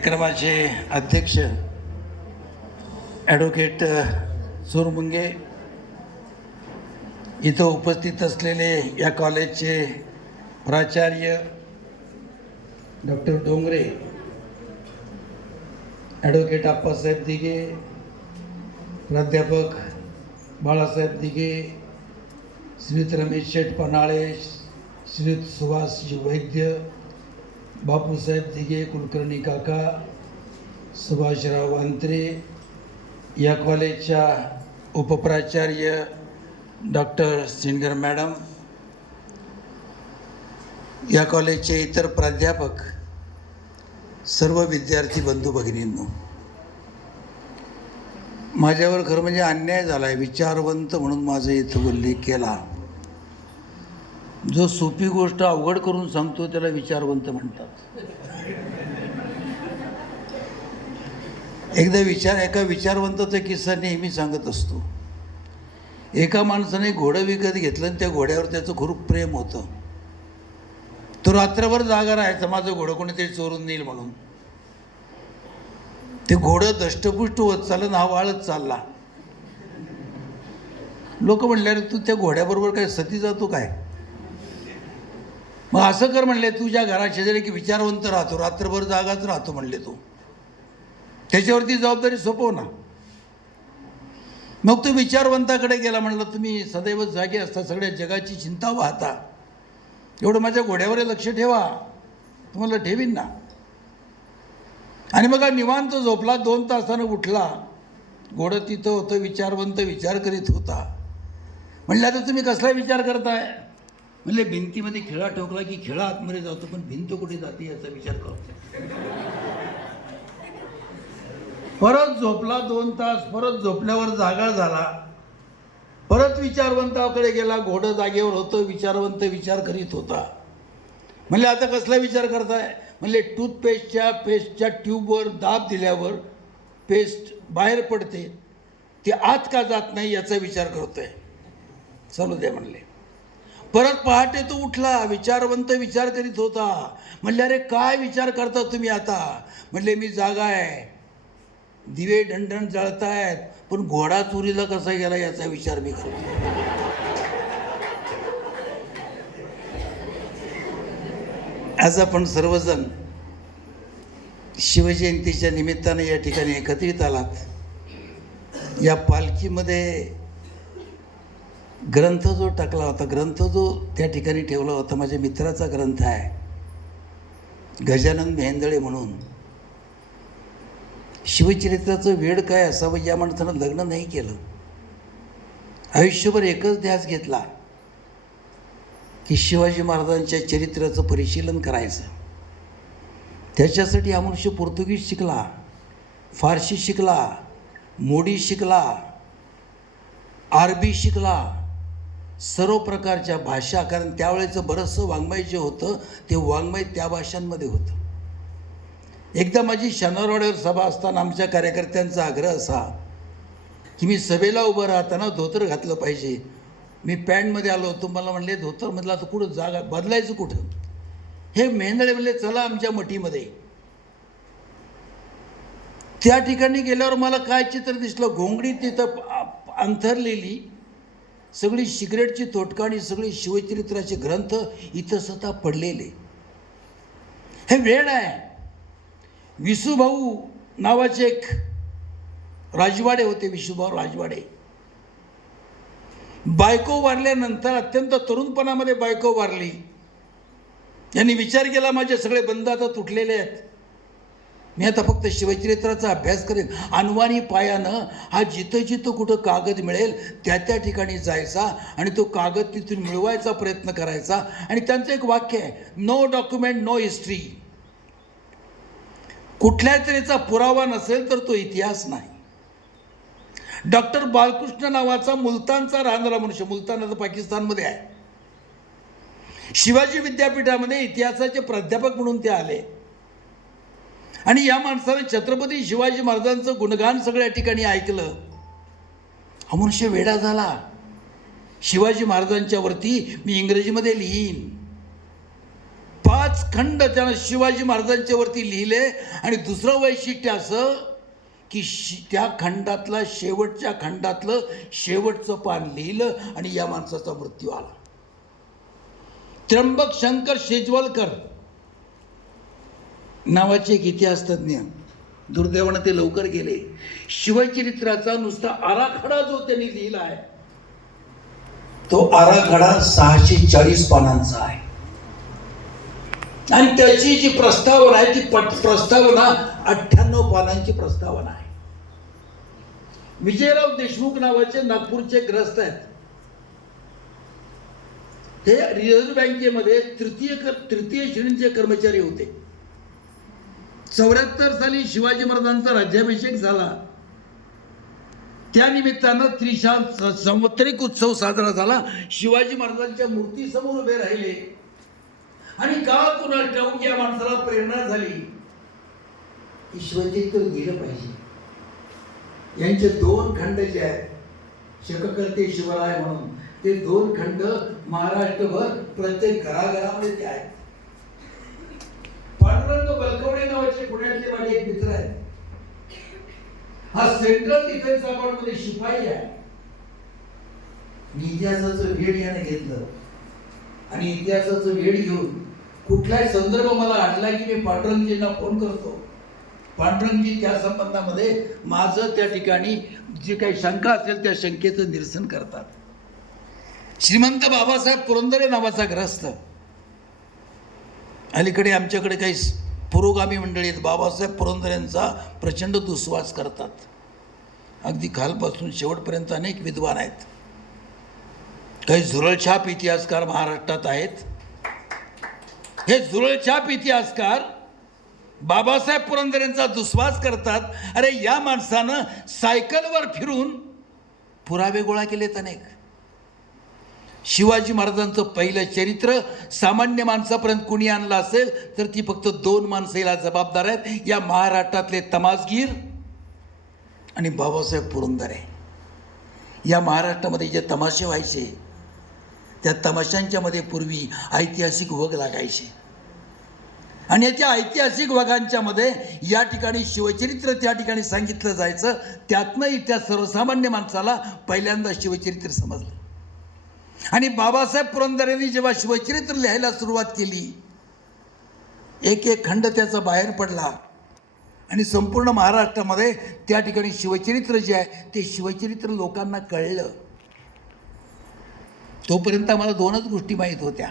कार्यक्रमाचे अध्यक्ष ॲडव्होकेट सुरमुंगे, इथं उपस्थित असलेले या कॉलेजचे प्राचार्य डॉक्टर डोंगरे, ॲडव्होकेट आप्पासाहेब दिघे, प्राध्यापक बाळासाहेब दिघे, श्रीयुत रमेश शेठ पन्हाळे, श्रीयुत सुभाषजी वैद्य, बापूसाहेब दिघे, कुलकर्णी काका, सुभाषराव अंत्रे, या कॉलेजच्या उपप्राचार्य डॉक्टर सिंगर मॅडम, या कॉलेजचे इतर प्राध्यापक, सर्व विद्यार्थी बंधू भगिनींनो, माझ्यावर खरं म्हणजे अन्याय झाला आहे. विचारवंत म्हणून माझा इथं उल्लेख केला. जो सोपी गोष्ट अवघड करून सांगतो त्याला विचारवंत म्हणतात. एका विचारवंताचा किस्सा नेहमी सांगत असतो. एका माणसाने घोडं विकत घेतलं आणि त्या घोड्यावर त्याचं खूप प्रेम होतं. तो रात्रभर जागा राहायचा, माझं घोडं कोणीतरी चोरून नेईल म्हणून. ते घोडं दष्टपुष्ट होत चाललं, हा वाळत चालला. लोक म्हणले, अरे तू त्या घोड्याबरोबर काय सती जातो काय? मग असं कर म्हणले, तुझ्या घरा शेजारी की विचारवंत राहतो, रात्रभर जागाच राहतो म्हणले, तो त्याच्यावरती जबाबदारी सोपव ना. मग तो विचारवंताकडे गेला. म्हणलं, तुम्ही सदैव जागे असता, सगळ्या जगाची चिंता वाहता, एवढं माझ्या घोड्यावर लक्ष ठेवा, तुम्हाला ठेवीन ना. आणि मग निवांत झोपला. 2 तासानं उठला. घोडं तिथं होतं. विचारवंत विचार करीत होता. म्हणलं, आता तुम्ही कसला विचार करताय? म्हणले, भिंतीमध्ये खिळा ठोकला की खिळा आतमध्ये जातो, पण भिंत कुठे जाते याचा विचार करतो. परत झोपला 2 तास. परत झोपल्यावर जागा झाला. परत विचारवंताकडे गेला. घोडं जागेवर होतं. विचारवंत विचार करीत होता. म्हणले, आता कसला विचार करताय? म्हणले, पेस्टच्या ट्यूबवर दाब दिल्यावर पेस्ट बाहेर पडते, ती आत का जात नाही याचा विचार करतोय. चालू द्या म्हणले. परत पहाटे तो उठला. विचारवंत विचार करीत होता. म्हणले, अरे काय विचार करता तुम्ही आता? म्हणले, मी जागा आहे, दिवे ढणढण जळतायत, पण घोडा चोरीला कसा गेला याचा विचार मी करतो. आज आपण सर्वजण शिवजयंतीच्या निमित्ताने या ठिकाणी एकत्रित आलात. या पालखीमध्ये ग्रंथ जो टाकला होता, ग्रंथ जो त्या ठिकाणी ठेवला होता, माझ्या मित्राचा ग्रंथ आहे, गजानन मेहेंदळे म्हणून. शिवचरित्राचं वेड काय असावं, या माणसानं लग्न नाही केलं, आयुष्यभर एकच ध्यास घेतला की शिवाजी महाराजांच्या चरित्राचं परिशीलन करायचं. त्याच्यासाठी हा मनुष्य पोर्तुगीज शिकला, फारसी शिकला, मोडी शिकला, अरबी शिकला, सर्व प्रकारच्या भाषा. कारण त्यावेळेचं बरंचसं वाङ्मय जे होतं ते वाङ्मय त्या भाषांमध्ये होतं. एकदा माझी शनिवारवाड्यावर सभा असताना आमच्या कार्यकर्त्यांचा आग्रह असा की मी सभेला उभं राहताना धोतर घातलं पाहिजे. मी पॅन्टमध्ये आलो होतो. मला म्हणले, धोतर म्हटलं, तर कुठं जागा बदलायचं कुठं? हे मेहेंदळे म्हणले, चला आमच्या मठीमध्ये. त्या ठिकाणी गेल्यावर मला काय चित्र दिसलं, घोंगडी तिथं अंथरलेली, सगळी सिगरेटची तोटका आणि सगळी शिवचरित्राचे ग्रंथ इथं स्वतः पडलेले. हे वेळ आहे. विसूभाऊ नावाचे एक राजवाडे होते, विसूभाऊ राजवाडे. बायको वारल्यानंतर अत्यंत तरुणपणामध्ये बायको वारली. यांनी विचार केला, माझे सगळे बंध आता तुटलेले आहेत, मी आता फक्त शिवचरित्राचा अभ्यास करेन. अनवाणी पायानं हा जिथं जिथं कुठं कागद मिळेल त्या त्या ठिकाणी जायचा आणि तो कागद तिथून मिळवायचा प्रयत्न करायचा. आणि त्यांचं एक वाक्य आहे, नो डॉक्युमेंट नो हिस्ट्री. कुठल्या तऱ्हेचा पुरावा नसेल तर तो इतिहास नाही. डॉक्टर बालकृष्ण नावाचा मुलतानचा राहणारा मनुष्य, मुलतान आता पाकिस्तानमध्ये आहे, शिवाजी विद्यापीठामध्ये इतिहासाचे प्राध्यापक म्हणून ते आले. आणि या माणसाने छत्रपती शिवाजी महाराजांचं गुणगान सगळ्या ठिकाणी ऐकलं. हा मनुष्य वेडा झाला. शिवाजी महाराजांच्या वरती मी इंग्रजीमध्ये लिहीन, 5 5 खंड त्यानं शिवाजी महाराजांच्या वरती लिहिले. आणि दुसरं वैशिष्ट्य असं की त्या खंडातला शेवटच्या खंडातलं शेवटचं पान लिहिलं आणि या माणसाचा मृत्यू आला. त्र्यंबक शंकर शेजवलकर नावाचे एक इतिहासतज्ञ, दुर्दैवानं ते लवकर गेले. शिवचरित्राचा नुसता आराखडा जो त्यांनी लिहिला आहे तो आराखडा 640 पानांचा आहे. आणि त्याची जी प्रस्तावना आहे ती प्रस्तावना 98 पानांची प्रस्तावना आहे. विजयराव देशमुख नावाचे नागपूरचे ग्रस्त आहेत. हे रिझर्व्ह बँकेमध्ये तृतीय श्रेणीचे कर्मचारी होते. 74 साली शिवाजी महाराजांचा राज्याभिषेक झाला. त्या निमित्तानं त्रिशाल संवत्सरिक उत्सव साजरा झाला. शिवाजी महाराजांच्या मूर्तीसमोर उभे राहिले आणि का कुणास ठाऊक या माणसाला प्रेरणा झाली की शिवचरित्र लिहिलं पाहिजे. यांचे 2 खंड जे आहेत शककर्ते शिवराय म्हणून, ते 2 खंड महाराष्ट्रभर प्रत्येक घराघरामध्ये ते आहेत. पांडुरंग बलकवडे नावाचे पुण्यातले माझे एक मित्र आहेत. हा सेंट्रल डिफेन्स अकॅडमीमध्ये शिपाई आहे. इतिहासाचं वेळ याने घेतलं आणि इतिहासाचं वेळ घेऊन कुठलाही संदर्भ मला आढळला की मी पांडुरंगजींना फोन करतो. पांडुरंगजी त्या संबंधामध्ये माझं त्या ठिकाणी जी काही शंका असेल त्या शंकेचं निरसन करतात. श्रीमंत बाबासाहेब पुरंदरे नावाचा ग्रस्त, अलीकडे आमच्याकडे काही पुरोगामी मंडळी आहेत, बाबासाहेब पुरंदरेंचा प्रचंड दुस्वास करतात. अगदी खालपासून शेवटपर्यंत अनेक विद्वान आहेत. काही झुरळछाप इतिहासकार महाराष्ट्रात आहेत. हे झुरळछाप इतिहासकार बाबासाहेब पुरंदरेंचा दुस्वास करतात. अरे या माणसानं सायकलवर फिरून पुरावे गोळा केलेत अनेक. शिवाजी महाराजांचं पहिलं चरित्र सामान्य माणसापर्यंत कुणी आणलं असेल तर ती फक्त 2 माणसं याला जबाबदार आहेत. या महाराष्ट्रातले तमासगीर आणि बाबासाहेब पुरंदरे. या महाराष्ट्रामध्ये जे तमाशे व्हायचे त्या तमाशांच्या मध्ये पूर्वी ऐतिहासिक वग लागायचे आणि त्या ऐतिहासिक वगांच्या मध्ये या ठिकाणी शिवचरित्र त्या ठिकाणी सांगितलं जायचं. त्यातनं त्या सर्वसामान्य माणसाला पहिल्यांदा शिवचरित्र समजलं. आणि बाबासाहेब पुरंदरेंनी जेव्हा शिवचरित्र लिहायला सुरुवात केली, एक खंड त्याचा बाहेर पडला आणि संपूर्ण महाराष्ट्रामध्ये त्या ठिकाणी शिवचरित्र जे आहे ते शिवचरित्र लोकांना कळलं. तोपर्यंत आम्हाला 2च गोष्टी माहीत होत्या.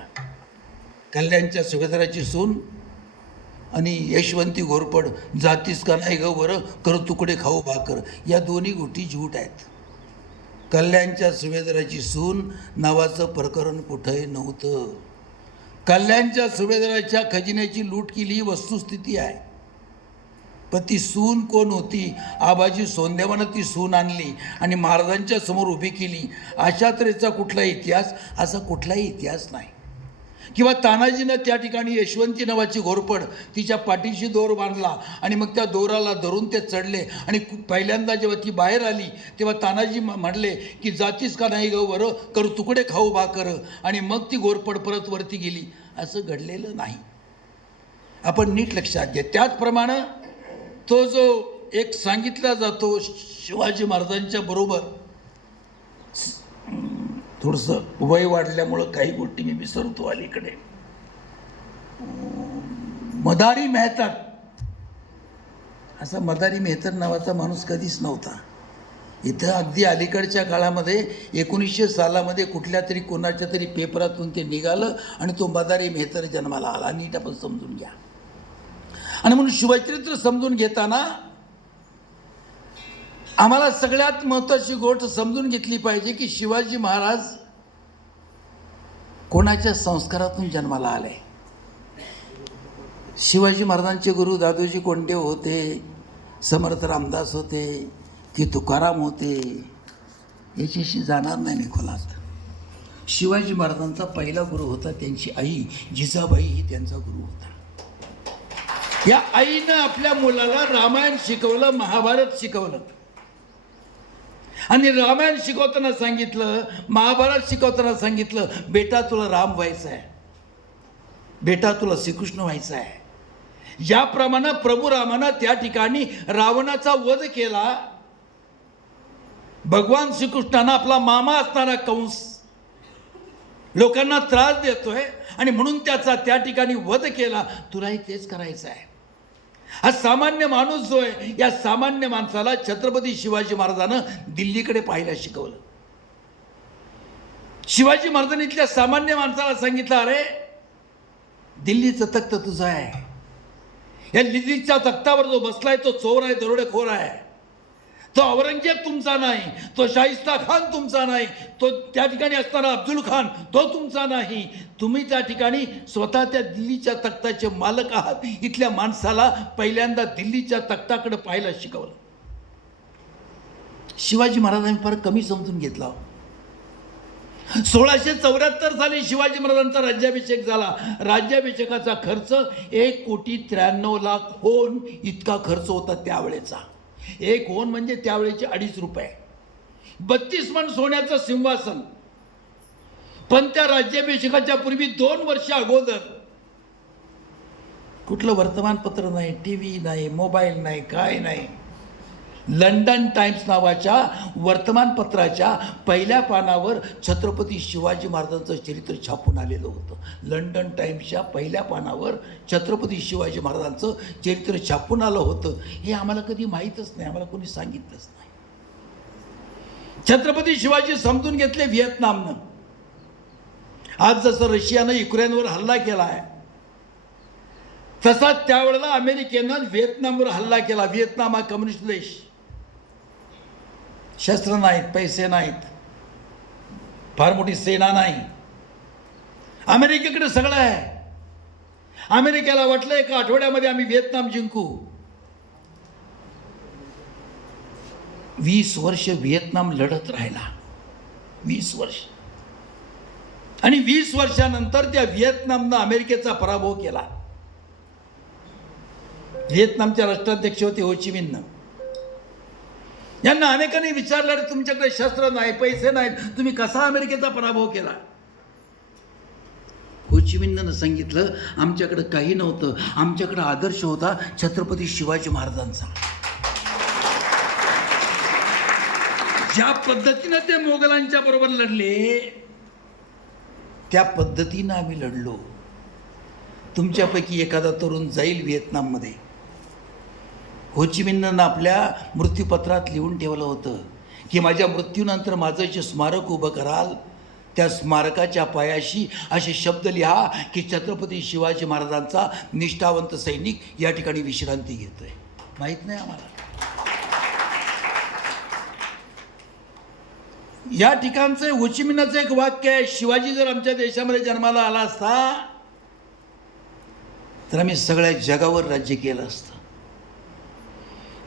कल्याणच्या सुभेदाराची सून आणि यशवंती घोरपड, जातीस का नाही ग बरं कर तुकडे खाऊ भाकर. या 2ही गोष्टी झूट आहेत. कल्याणच्या सुभेदाराची सून नावाचं प्रकरण कुठंही नव्हतं. कल्याणच्या सुभेदाराच्या खजिन्याची लूट केली ही वस्तुस्थिती आहे. पण ती सून कोण होती? आबाजी सोंदेवानं ती सून आणली आणि महाराजांच्या समोर उभी केली. अशा तऱ्हेचा कुठला इतिहास, असा कुठलाही इतिहास नाही. किंवा तानाजीनं त्या ठिकाणी यशवंती नावाची घोरपड तिच्या पाठीशी दोर बांधला आणि मग त्या दोराला धरून ते चढले आणि पहिल्यांदा जेव्हा ती बाहेर आली तेव्हा तानाजी म्हणले की जातीस का नाही गं बरं कर तुकडे खाऊ भाकर, आणि मग ती घोरपड परत वरती गेली. असं घडलेलं नाही. आपण नीट लक्षात घ्या. त्याचप्रमाणे तो जो एक सांगितला जातो शिवाजी महाराजांच्या बरोबर, थोडंसं वय वाढल्यामुळं काही गोष्टी मी विसरतो अलीकडे. मदारी मेहतर, असा मदारी मेहतर नावाचा माणूस कधीच नव्हता. इथं अगदी अलीकडच्या काळामध्ये 1900 सालामध्ये कुठल्या तरी कोणाच्या तरी पेपरातून ते निघालं आणि तो मदारी मेहतर जन्माला आला. नीट आपण समजून घ्या. आणि म्हणून शिवचरित्र समजून घेताना आम्हाला सगळ्यात महत्त्वाची गोष्ट समजून घेतली पाहिजे की शिवाजी महाराज कोणाच्या संस्कारातून जन्माला आले. शिवाजी महाराजांचे गुरु दादोजी कोंडदेव होते, समर्थ रामदास होते की तुकाराम होते, याच्याशी जाणार नाही मी खोलात. शिवाजी महाराजांचा पहिला गुरु होता त्यांची आई जिजाबाई, ही त्यांचा गुरु होता. या आईनं आपल्या मुलाला रामायण शिकवलं, महाभारत शिकवलं. आणि रामायण शिकवताना सांगितलं, महाभारत शिकवताना सांगितलं, बेटा तुला राम व्हायचं आहे. बेटा तुला श्रीकृष्ण व्हायचं आहे. ज्याप्रमाणे प्रभू रामानं त्या ठिकाणी रावणाचा वध केला, भगवान श्रीकृष्णानं आपला मामा असणारा कंस लोकांना त्रास देतोय आणि म्हणून त्याचा त्या ठिकाणी वध केला. तुलाही तेच करायचं आहे. हा सामान्य माणूस जो आहे, या सामान्य माणसाला छत्रपती शिवाजी महाराजांनं दिल्लीकडे पाहायला शिकवलं. शिवाजी महाराजांनी इथल्या सामान्य माणसाला सांगितलं, अरे दिल्लीचं तख्त तुझं आहे. या दिल्लीच्या तख्तावर जो बसलाय तो चोर आहे, दरोडेखोर आहे. तो औरंगजेब तुमचा नाही, तो शाहिस्ता खान तुमचा नाही, तो त्या ठिकाणी असणारा अफजल खान तो तुमचा नाही. तुम्ही त्या ठिकाणी स्वतः त्या दिल्लीच्या तख्ताचे मालक आहात. इथल्या माणसाला पहिल्यांदा दिल्लीच्या तख्ताकडे पाहायला शिकवलं. शिवाजी महाराजांनी फार कमी समजून घेतला. 1674 साली शिवाजी महाराजांचा राज्याभिषेक झाला. राज्याभिषेकाचा खर्च 1,93,00,000 होन इतका खर्च होता त्यावेळेचा. 1 होन म्हणजे त्यावेळेचे 2.5 रुपये. 32 मन सोन्याचं सिंहासन. पण त्या राज्याभिषेकाच्या पूर्वी 2 वर्ष अगोदर कुठलं वर्तमानपत्र नाही, टीव्ही नाही, मोबाईल नाही, काय नाही. लंडन टाइम्स नावाच्या वर्तमानपत्राच्या पहिल्या पानावर छत्रपती शिवाजी महाराजांचं चरित्र छापून आलेलं होतं. लंडन टाइम्सच्या पहिल्या पानावर छत्रपती शिवाजी महाराजांचं चरित्र छापून आलं होतं. हे आम्हाला कधी माहीतच नाही, आम्हाला कोणी सांगितलंच नाही. छत्रपती शिवाजी समजून घेतले व्हिएतनामनं. आज जसं रशियानं युक्रेनवर हल्ला केला आहे, तसा त्यावेळेला अमेरिकेनं व्हिएतनामवर हल्ला केला. व्हिएतनाम हा कम्युनिस्ट देश. शस्त्र नाहीत, पैसे नाहीत, फार मोठी सेना नाही. अमेरिकेकडे सगळं आहे. अमेरिकेला वाटलं एका आठवड्यामध्ये आम्ही व्हिएतनाम जिंकू. 20 वर्ष व्हिएतनाम लढत राहिला. 20 वर्ष. आणि 20 वर्षानंतर त्या व्हिएतनामनं अमेरिकेचा पराभव केला. व्हिएतनामच्या राष्ट्राध्यक्ष होते हो ची मिन्ह. यांना अनेकांनी विचारलं, अरे तुमच्याकडे शस्त्र नाही, पैसे नाहीत, तुम्ही कसा अमेरिकेचा पराभव केला? हो ची मिन्हनं सांगितलं, आमच्याकडे काही नव्हतं, आमच्याकडे आदर्श होता छत्रपती शिवाजी महाराजांचा. ज्या पद्धतीनं ते मोगलांच्या बरोबर लढले त्या पद्धतीनं आम्ही लढलो. तुमच्यापैकी एखादा तरुण जाईल व्हिएतनाममध्ये. हो ची मिन्हनं आपल्या मृत्यूपत्रात लिहून ठेवलं होतं की माझ्या मृत्यूनंतर माझं जे स्मारक उभं कराल त्या स्मारकाच्या पायाशी असे शब्द लिहा की छत्रपती शिवाजी महाराजांचा निष्ठावंत सैनिक या ठिकाणी विश्रांती घेतोय. माहीत नाही आम्हाला. या ठिकाणचं हो ची मिन्हचं एक वाक्य आहे, शिवाजी जर आमच्या देशामध्ये जन्माला आला असता तर आम्ही सगळ्या जगावर राज्य केलं असतं.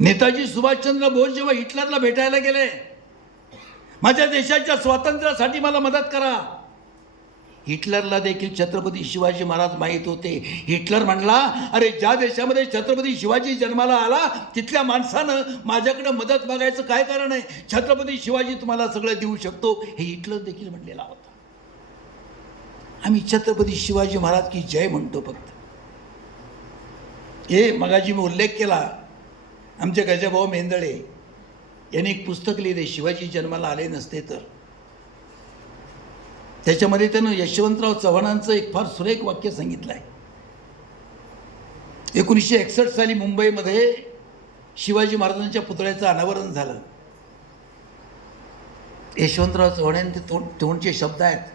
नेताजी सुभाषचंद्र बोस जेव्हा हिटलरला भेटायला गेले, माझ्या देशाच्या स्वातंत्र्यासाठी मला मदत करा, हिटलरला देखील छत्रपती शिवाजी महाराज माहीत होते. हिटलर म्हणला, अरे ज्या देशामध्ये छत्रपती शिवाजी जन्माला आला तिथल्या माणसानं माझ्याकडे मदत मागायचं काय कारण आहे? छत्रपती शिवाजी तुम्हाला सगळं देऊ शकतो, हे हिटलर देखील म्हणलेला होता. आम्ही छत्रपती शिवाजी महाराज की जय म्हणतो फक्त. हे मगाशी मी उल्लेख केला, आमचे गजाभाऊ मेंदळे यांनी एक पुस्तक लिहिले, शिवाजी जन्माला आले नसते तर. त्याच्यामध्ये त्यानं यशवंतराव चव्हाणांचं एक फार सुरेख वाक्य सांगितलं आहे. 1961 साली मुंबईमध्ये शिवाजी महाराजांच्या पुतळ्याचं अनावरण झालं. यशवंतराव चव्हाणांचे तोंडचे शब्द आहेत.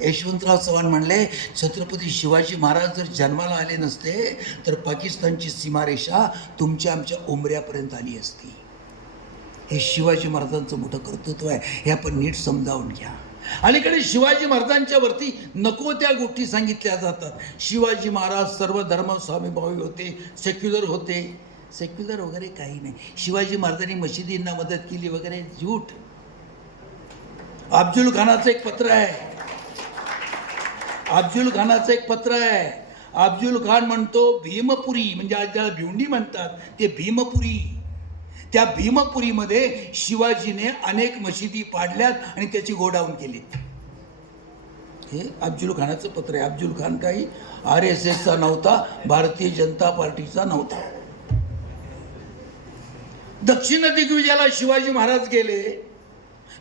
यशवंतराव चव्हाण म्हणले, छत्रपती शिवाजी महाराज जर जन्माला आले नसते तर पाकिस्तानची सीमारेषा तुमच्या आमच्या उंबऱ्यापर्यंत आली असती. हे शिवाजी महाराजांचं मोठं कर्तृत्व आहे, हे आपण नीट समजावून घ्या. अलीकडे शिवाजी महाराजांच्या वरती नको त्या गोष्टी सांगितल्या जातात. शिवाजी महाराज सर्व धर्म स्वामीभावी होते, सेक्युलर होते. सेक्युलर वगैरे काही नाही. शिवाजी महाराजांनी मशिदींना मदत केली वगैरे झूट. अफजल खानाचं एक पत्र आहे, अफजल खानाचं एक पत्र आहे. अफजल खान म्हणतो भीमपुरी, म्हणजे आज ज्याला भिवंडी म्हणतात ते भीमपुरी, त्या भीमपुरीमध्ये शिवाजीने अनेक मशिदी पाडल्यात आणि त्याची गोडाऊन केली. हे अफजल खानाचं पत्र आहे. अफजल खान काही RSSचा नव्हता, भारतीय जनता पार्टीचा नव्हता. दक्षिण दिग्विजयाला शिवाजी महाराज गेले.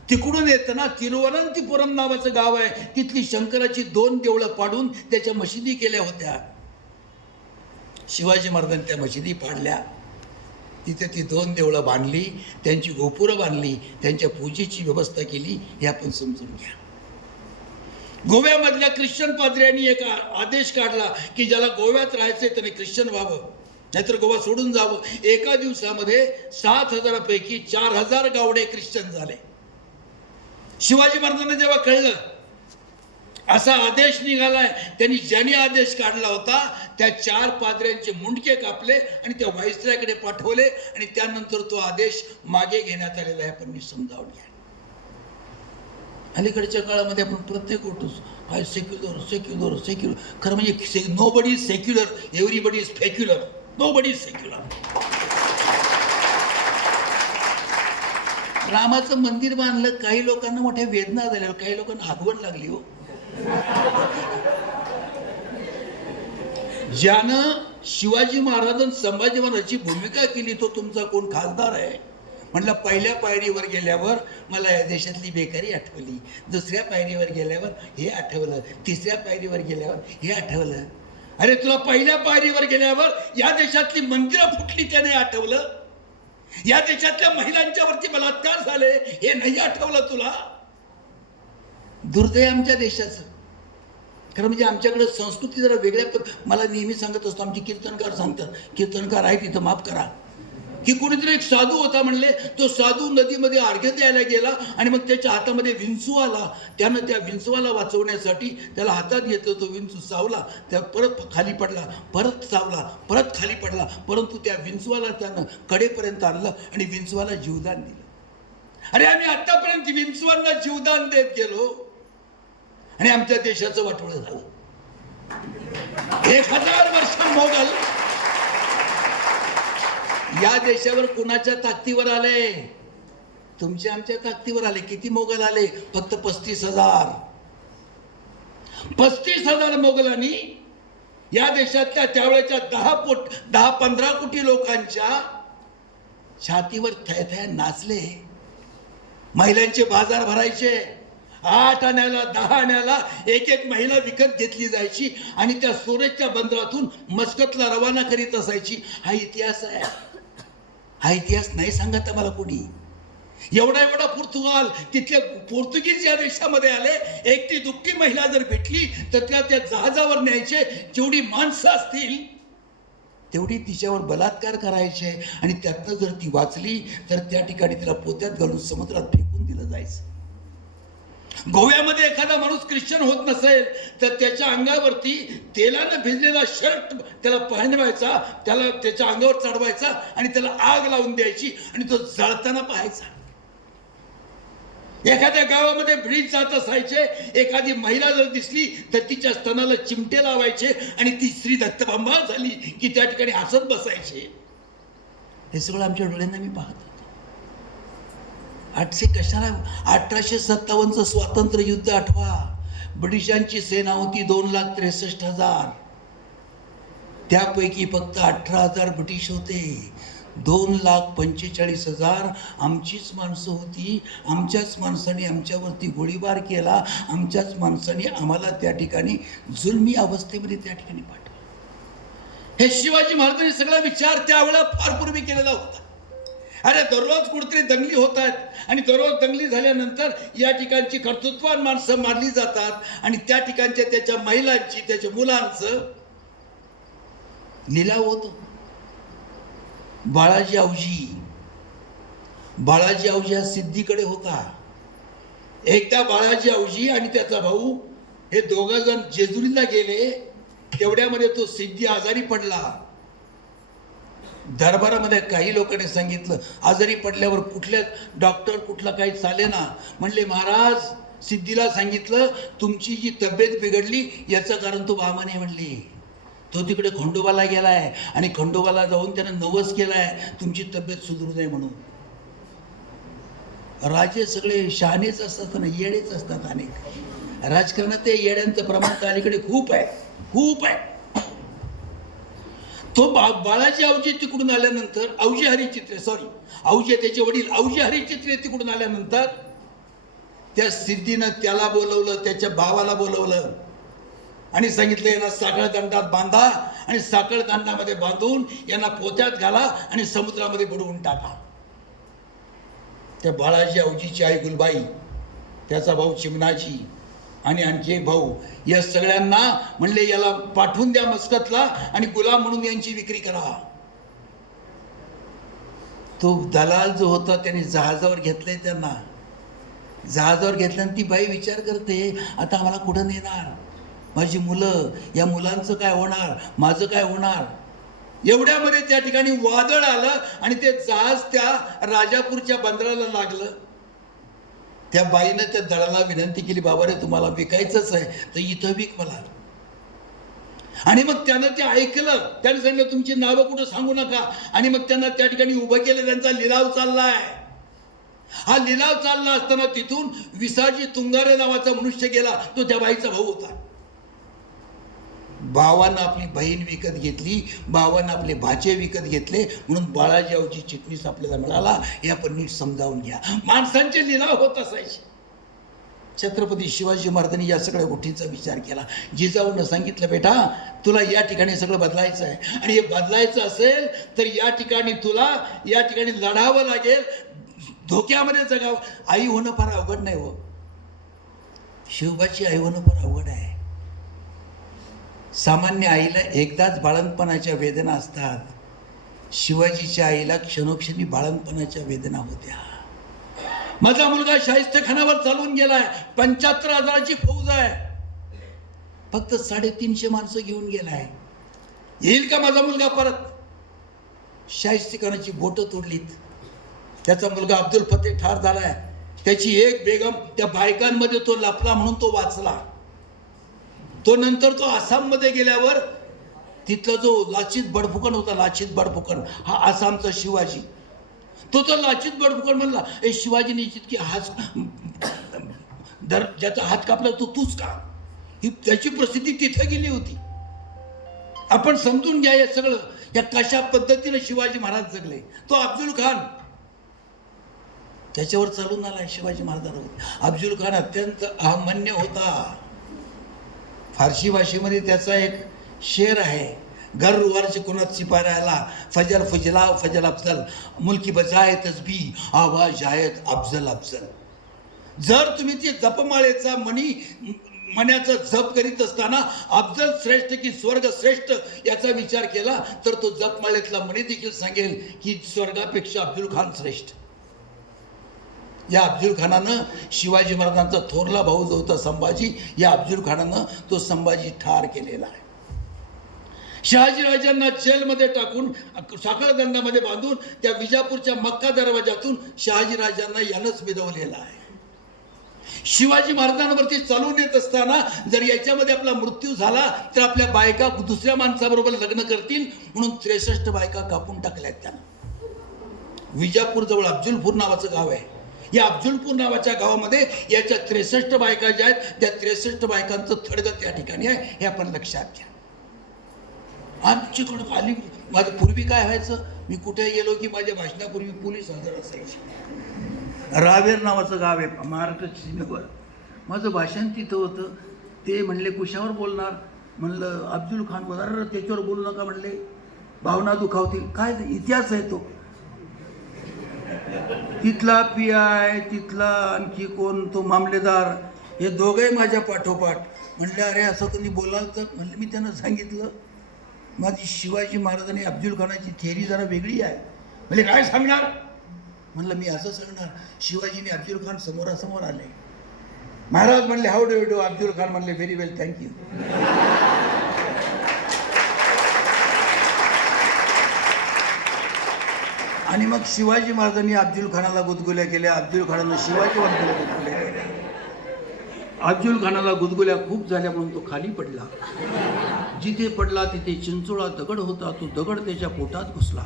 तिकडून येताना तिरुवनंतपुरम नावाचं गाव आहे, तिथली शंकराची 2 देवळं पाडून त्याच्या मशिदी केल्या होत्या. शिवाजी महाराजांनी त्या मशिदी पाडल्या, तिथे ती 2 देवळं बांधली, त्यांची गोपुरं बांधली, त्यांच्या पूजेची व्यवस्था केली. हे आपण समजून घ्या. गोव्यामधल्या ख्रिश्चन पाद्र्यांनी एक आदेश काढला की ज्याला गोव्यात राहायचंय त्याने ख्रिश्चन व्हावं, नाहीतर गोवा सोडून जावं. एका दिवसामध्ये 7,000 पैकी 4,000 गावडे ख्रिश्चन झाले. शिवाजी महाराजांना जेव्हा कळलं असा आदेश निघालाय, त्यांनी ज्यांनी आदेश काढला होता त्या 4 पाद्र्यांचे मुंडके कापले आणि त्या व्हाईसरायकडे पाठवले आणि त्यानंतर तो आदेश मागे घेण्यात आलेला आहे. पण समजावून घ्या, अलीकडच्या काळामध्ये आपण प्रत्येक गोष्ट सेक्युलर सेक्युलर सेक्युलर, खरं म्हणजे nobody is secular, everybody is fakular. Nobody is secular. रामाचं मंदिर बांधलं, काही लोकांना मोठ्या वेदना झाल्या, काही लोकांना आगवण लागली. हो, ज्यानं शिवाजी महाराज आणि संभाजी महाराजांची भूमिका केली तो तुमचा कोण खासदार आहे? म्हटलं पहिल्या पायरीवर गेल्यावर मला या देशातली बेकारी आठवली, दुसऱ्या पायरीवर गेल्यावर हे आठवलं, तिसऱ्या पायरीवर गेल्यावर हे आठवलं. अरे तुला पहिल्या पायरीवर गेल्यावर या देशातली मंदिरं फुटली त्याने आठवलं, या देशातल्या महिलांच्या वरती बलात्कार झाले हे नाही आठवलं तुला? दुर्दैव आमच्या देशाचं. खरं म्हणजे आमच्याकडे संस्कृती जरा वेगळ्या. मला नेहमी सांगत असतो, आमचे कीर्तनकार सांगतात, कीर्तनकार आहे तिथं माफ करा, की कोणीतरी एक साधू होता म्हणले, तो साधू नदीमध्ये अर्घ्य द्यायला गेला आणि मग त्याच्या हातामध्ये विंचू आला. त्यानं त्या विंचवाला वाचवण्यासाठी त्याला हातात घेतलं, तो विंचू चावला, त्या परत खाली पडला, परत चावला, परत खाली पडला, परंतु त्या विंचवाला त्यानं कडेपर्यंत आणलं आणि विंचवाला जीवदान दिलं. अरे आम्ही आतापर्यंत विंचवांना जीवदान देत गेलो आणि आमच्या देशाचं वाटोळं झालं. 1000 वर्ष मोगल या देशावर कुणाच्या ताकदीवर आले? तुमच्या आमच्या ताकदीवर आले. किती मोगल आले? फक्त 35,000. 35,000 मोगलांनी या देशातल्या त्यावेळेच्या 10-15 कोटी लोकांच्या छातीवर थयथय नाचले. महिलांचे बाजार भरायचे. 8 आण्याला 10 आण्याला एक महिला विकत घेतली जायची आणि त्या सुरतच्या बंदरातून मस्कतला रवाना करीत असायची. हा इतिहास आहे. हा इतिहास नाही सांगत मला कोणी. एवढा पोर्तुगाल, तिथले पोर्तुगीज या देशामध्ये आले. एकटी दुःखी महिला जर भेटली तर त्या जहाजावर न्यायचे. जेवढी माणसं असतील तेवढी तिच्यावर बलात्कार करायचे आणि त्यातनं जर ती वाचली तर त्या ठिकाणी तिला पोत्यात घालून समुद्रात फेकून दिलं जायचं. गोव्यामध्ये एखादा माणूस ख्रिश्चन होत नसेल तर त्याच्या अंगावरती तेलानं भिजलेला शर्ट त्याला पहिरवायचा, त्याला त्याच्या अंगावर चढवायचा आणि त्याला आग लावून द्यायची आणि तो जळताना पाहायचा. एखाद्या गावामध्ये ब्रिज जात असायचे, एखादी महिला जर दिसली तर तिच्या स्तनाला चिमटे लावायचे आणि ती स्त्री दत्तभांबा झाली की त्या ठिकाणी हसत बसायचे. हे सगळं आमच्या डोळ्यांना मी पाहत होतो. 1857चं स्वातंत्र्य युद्ध आठवा. ब्रिटिशांची सेना होती 2,63,000. त्यापैकी फक्त 18,000 ब्रिटिश होते. 2,45,000 आमचीच माणसं होती. आमच्याच माणसाने आमच्यावरती गोळीबार केला. आमच्याच माणसाने आम्हाला त्या ठिकाणी जुलमी अवस्थेमध्ये त्या ठिकाणी पाठवलं. हे शिवाजी महाराजांनी सगळा विचार त्यावेळेला फार पूर्वी केलेला होता. अरे दररोज कुठेतरी दंगली होत आहेत आणि दररोज दंगली झाल्यानंतर या ठिकाणची कर्तृत्ववान माणसं मारली जातात आणि त्या ठिकाणच्या त्याच्या महिलांची, त्याच्या मुलांचं लिलाव होतो. बाळाजी आवजी हा सिद्धीकडे होता. एकदा बाळाजी आवजी आणि त्याचा भाऊ हे 2 जण जेजुरीला गेले. तेवढ्यामध्ये तो सिद्धी आजारी पडला. दरबारामध्ये काही लोकांनी सांगितलं, आजारी पडल्यावर डॉक्टर कुठला काही चालेना. म्हणले महाराज, सिद्धीला सांगितलं तुमची जी तब्येत बिघडली याचं कारण तो बामाने म्हणले. तो तिकडे खंडोबाला गेलाय आणि खंडोबाला जाऊन त्यानं नवस केलाय तुमची तब्येत सुधरू नये म्हणून. राजे सगळे शहाणेच असतात ना, येडेच असतात अनेक. राजकारणात ते येड्यांचं प्रमाण त्या अलीकडे खूप आहे, खूप आहे. तो बाळाजी अवजी तिकडून आल्यानंतर अवजी हरिचित्रे अवजी त्याचे वडील अवजी हरिचित्रे तिकडून आल्यानंतर त्या सिद्धीनं त्याला बोलवलं, त्याच्या भावाला बोलवलं आणि सांगितलं यांना साखळ दंडात बांधा आणि साखळ दंडामध्ये बांधून यांना पोत्यात घाला आणि समुद्रामध्ये बुडवून टाका. त्या बाळाजी अवजीची आई गुलबाई, त्याचा भाऊ चिमणाजी आणि आणखी एक भाऊ, या सगळ्यांना म्हणले याला पाठवून द्या मस्कतला आणि गुलाम म्हणून यांची विक्री करा. तो दलाल जो होता त्याने जहाजावर घेतलंय, त्यांना जहाजावर घेतल्यानं ती बाई विचार करते आता आम्हाला कुठं नेणार, माझी मुलं, या मुलांचं काय होणार, माझं काय होणार. एवढ्यामध्ये त्या ठिकाणी वादळ आलं आणि ते जहाज त्या राजापूरच्या बंदराला लागलं. त्या बाईनं त्या दळाला विनंती केली, बाबा रे तुम्हाला विकायचंच आहे तर इथं विक मला. आणि मग त्यानं ते ऐकलं, त्याने सांगितलं तुमची नावं कुठं सांगू नका. आणि मग त्यांना त्या ठिकाणी उभं केलं, त्यांचा लिलाव चाललाय. हा लिलाव चालला असताना तिथून विसाजी तुंगारे नावाचा मनुष्य गेला, तो त्या बाईचा भाऊ होता. भावानं आपली बहीण विकत घेतली, भावानं आपले भाचे विकत घेतले, म्हणून बाळाजी अवजी चिटणीस आपल्याला मिळाला. हे आपण नीट समजावून घ्या. माणसांचे लिलाव होत असायचे. छत्रपती शिवाजी महाराजांनी या सगळ्या गोष्टींचा विचार केला. जिजाऊनं सांगितलं बेटा तुला या ठिकाणी सगळं बदलायचं आहे आणि हे बदलायचं असेल तर या ठिकाणी तुला या ठिकाणी लढावं लागेल, धोक्यामध्ये जगावं. आई होणं फार अवघड नाही हो, शिवबाची आई होणं फार अवघड आहे. सामान्य आईला एकदाच बाळंतपणाच्या वेदना असतात, शिवाजीच्या आईला क्षणोक्षणी बाळंतपणाच्या वेदना होत्या. माझा मुलगा शाहिस्तेखानावर चालून गेलाय, 75,000ची फौज आहे, फक्त 350 माणसं घेऊन गेलाय. येईल का माझा मुलगा परत? शाहिस्तेखानाची बोटं तोडलीत, त्याचा मुलगा अब्दुल फतेह ठार झालाय, त्याची एक बेगम त्या बायकांमध्ये तो लपला म्हणून तो वाचला. तो नंतर तो आसाममध्ये गेल्यावर तिथला जो लाचित बडफुकन होता, लाचित बडफुकन हा आसामचा शिवाजी, तो लाचित बडफुकन म्हणला ए शिवाजी निश्चित की ज्याचा हात कापला तो तूच का. ही त्याची प्रसिद्धी तिथे गेली होती. आपण समजून घ्या हे सगळं, या कशा पद्धतीने शिवाजी महाराज जगले. तो अफजल खान त्याच्यावर चालून आलाय शिवाजी महाराजांवर. अफजल खान अत्यंत अहमन्य होता. फारसी भाषेमध्ये त्याचा एक शेर आहे, घर रुवारचे कोणात सिपाही राहिला, फजल फजला फजल अफजल, मुल्की बजाय तसबी आवाज आयत अफजल अफजल. जर तुम्ही ते जपमाळेचा मण्याचा जप करीत असताना अफजल श्रेष्ठ की स्वर्ग श्रेष्ठ याचा विचार केला तर तो जपमाळेतला मणी देखील सांगेल की स्वर्गापेक्षा अफजल खान श्रेष्ठ. या अफजल खानानं शिवाजी महाराजांचा थोरला भाऊ जो होता संभाजी, या अफजल खानानं तो संभाजी ठार केलेला आहे. शहाजीराजांना जेलमध्ये टाकून साखळदंडामध्ये बांधून त्या विजापूरच्या मक्का दरवाजातून शहाजीराजांना यानंच मिरवलेला आहे. शिवाजी महाराजांवरती चालून येत असताना जर याच्यामध्ये आपला मृत्यू झाला तर आपल्या बायका दुसऱ्या माणसाबरोबर लग्न करतील म्हणून 63 बायका कापून टाकल्यात त्यानं. विजापूर जवळ अफजलपूर नावाचं गाव आहे. या अफजलपूर नावाच्या गावामध्ये याच्या 63 बायका ज्या आहेत त्या 63 बायकांचं थडगं त्या ठिकाणी आहे, हे आपण लक्षात घ्या. आमच्याकडं आली माझं पूर्वी काय व्हायचं, मी कुठे गेलो की माझ्या भाषणापूर्वी पोलीस हजर असायचे. रावेर नावाचं गाव आहे महाराष्ट्र सीमेवर. माझं भाषण तिथं होतं. ते म्हणले कुशावर बोलणार, म्हणलं अफजल खान बोलणार, त्याच्यावर बोलू नका म्हणले, भावना दुखावतील. काय इतिहास आहे तो. तिथला PI, तिथला आणखी कोण तो मामलेदार, हे दोघे माझ्या पाठोपाठ. म्हणले अरे असं कधी बोलाल तर, म्हणलं मी त्यांना सांगितलं माझी शिवाजी महाराजांनी अफजल खानाची थेअरी जरा वेगळी आहे. म्हणजे काय सांगणार, म्हणलं मी असं सांगणार शिवाजीने अफजल खान समोरासमोर आले. महाराज म्हणले how do you do. Afzal Khan म्हणले व्हेरी वेल थँक्यू. आणि मग शिवाजी महाराजांनी अफजल खानाला गुदगुल्या केल्या, अफजल खानानं शिवाजी महाराजांना गुदगुल्या केल्या. अफजल खानाला गुदगुल्या खूप झाल्या म्हणून तो खाली पडला. जिथे पडला तिथे चिंचोळा दगड होता, तो दगड त्याच्या पोटात घुसला.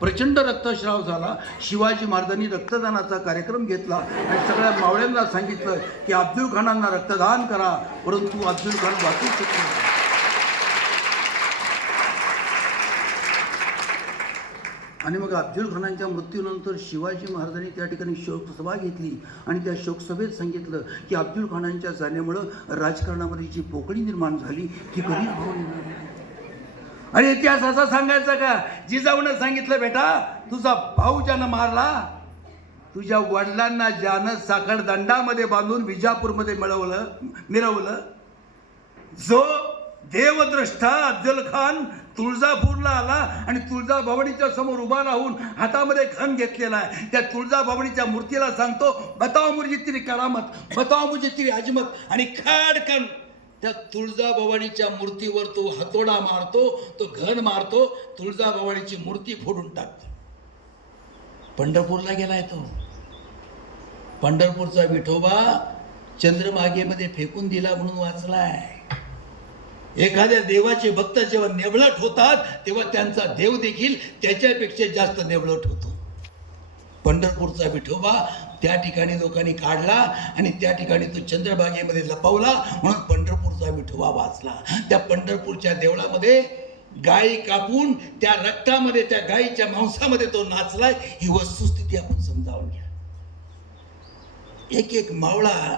प्रचंड रक्तस्राव झाला. शिवाजी महाराजांनी रक्तदानाचा कार्यक्रम घेतला आणि सगळ्या मावळ्यांना सांगितलं की अफजल खानांना रक्तदान करा, परंतु अफजल खान वाचू शकले नाही. आणि मग अफजल खानांच्या मृत्यूनंतर शिवाजी महाराजांनी त्या ठिकाणी शोकसभा घेतली आणि त्या शोकसभेत सांगितलं की अफजल खानांच्या जाण्यामुळं राजकारणामध्ये जी पोकळी निर्माण झाली ती कधीच भाऊ येणार नाही. आणि इतिहास असा सांगायचा का? जिजाऊनं सांगितलं, बेटा तुझा भाऊ ज्यानं मारला, तुझ्या वडिलांना ज्यानं साखर दंडामध्ये बांधून विजापूरमध्ये मिरवलं, जो देवद्रष्टा अफजल खान तुळजापूरला आला आणि तुळजाभवानीच्या समोर उभा राहून हातामध्ये खण घेतलेला आहे, त्या तुळजाभवानीच्या मूर्तीला सांगतो, बताओ मुझे तेरी करामत, बताओ मुझे तेरी अजमत, आणि खाडकन त्या तुळजाभवानीच्या मूर्तीवर तो हातोडा मारतो, तो घन मारतो, तुळजाभवानीची मूर्ती फोडून टाकतो. पंढरपूरला गेलाय तो. पंढरपूरचा विठोबा चंद्रभागेमध्ये फेकून दिला म्हणून वाचलाय. एखाद्या देवाचे भक्त जेव्हा नेवळट होतात तेव्हा त्यांचा देव देखील त्याच्यापेक्षा जास्त नेवळट होतो. पंढरपूरचा विठोबा त्या ठिकाणी लोकांनी काढला आणि त्या ठिकाणी तो चंद्रभागेमध्ये लपवला म्हणून पंढरपूरचा विठोबा वाचला. त्या पंढरपूरच्या देवळामध्ये गाय कापून त्या रक्तामध्ये, त्या गायीच्या मांसामध्ये तो नाचलाय. ही वस्तुस्थिती आपण समजावून घ्या. एक एक मावळा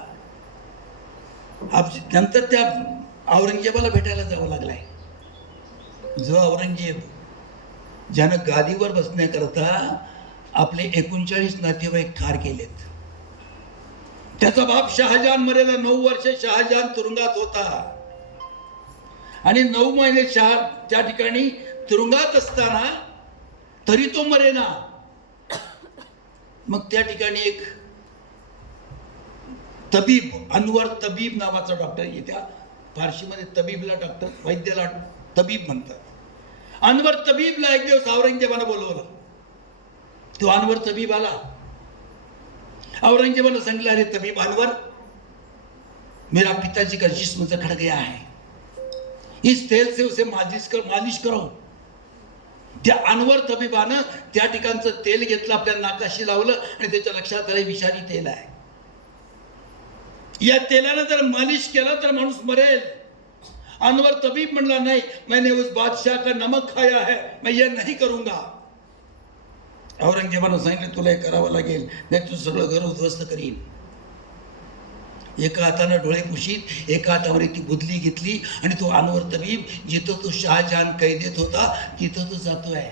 नंतर त्या औरंगजेबाला भेटायला जावं लागलाय. जो औरंगजेब ज्यानं गादीवर बसण्याकरता आपले 39 नातेवाईक ठार केलेत. त्याचा बाप शहाजहान मरेला. 9 वर्ष शहाजहान तुरुंगात होता आणि 9 महिने त्या ठिकाणी तुरुंगात असताना तरी तो मरेना. मग त्या ठिकाणी एक तबीब, अनवर तबीब नावाचा डॉक्टर, येत्या फारशीमध्ये तबीबला डॉक्टर, वैद्याला तबीब म्हणतात. अनवर तबीबला एक दिवस औरंगजेबानं बोलवलं. तो अनवर तबीब आला. औरंगजेबानं सांगितलं, अरे तबीब अनवर, मेरा पिताजी का जिस्म जखड़ गया है, इस तेल से उसे मालिश करो. त्या अनवर तबीबानं त्या ठिकाणचं तेल घेतलं, आपल्या नाकाशी लावलं आणि त्याच्या लक्षात आलं विषारी तेल आहे. या तेलानं जर मालिश केला तर माणूस मरेल. अनवर तबीब म्हणला, नाही, मैंने उस बादशाह का नमक खाया है, मैं ये नहीं करूंगा. औरंगजेबानं सांगितलं, तुला हे करावं लागेल, नाही तू सगळं घर उद्ध्वस्त करीन. एका हातानं डोळे पुशीत, एका हातावर ती बुदली घेतली आणि तो अनवर तबीब जिथं तो शहाजहान कैदेत होता तिथं तो जातोय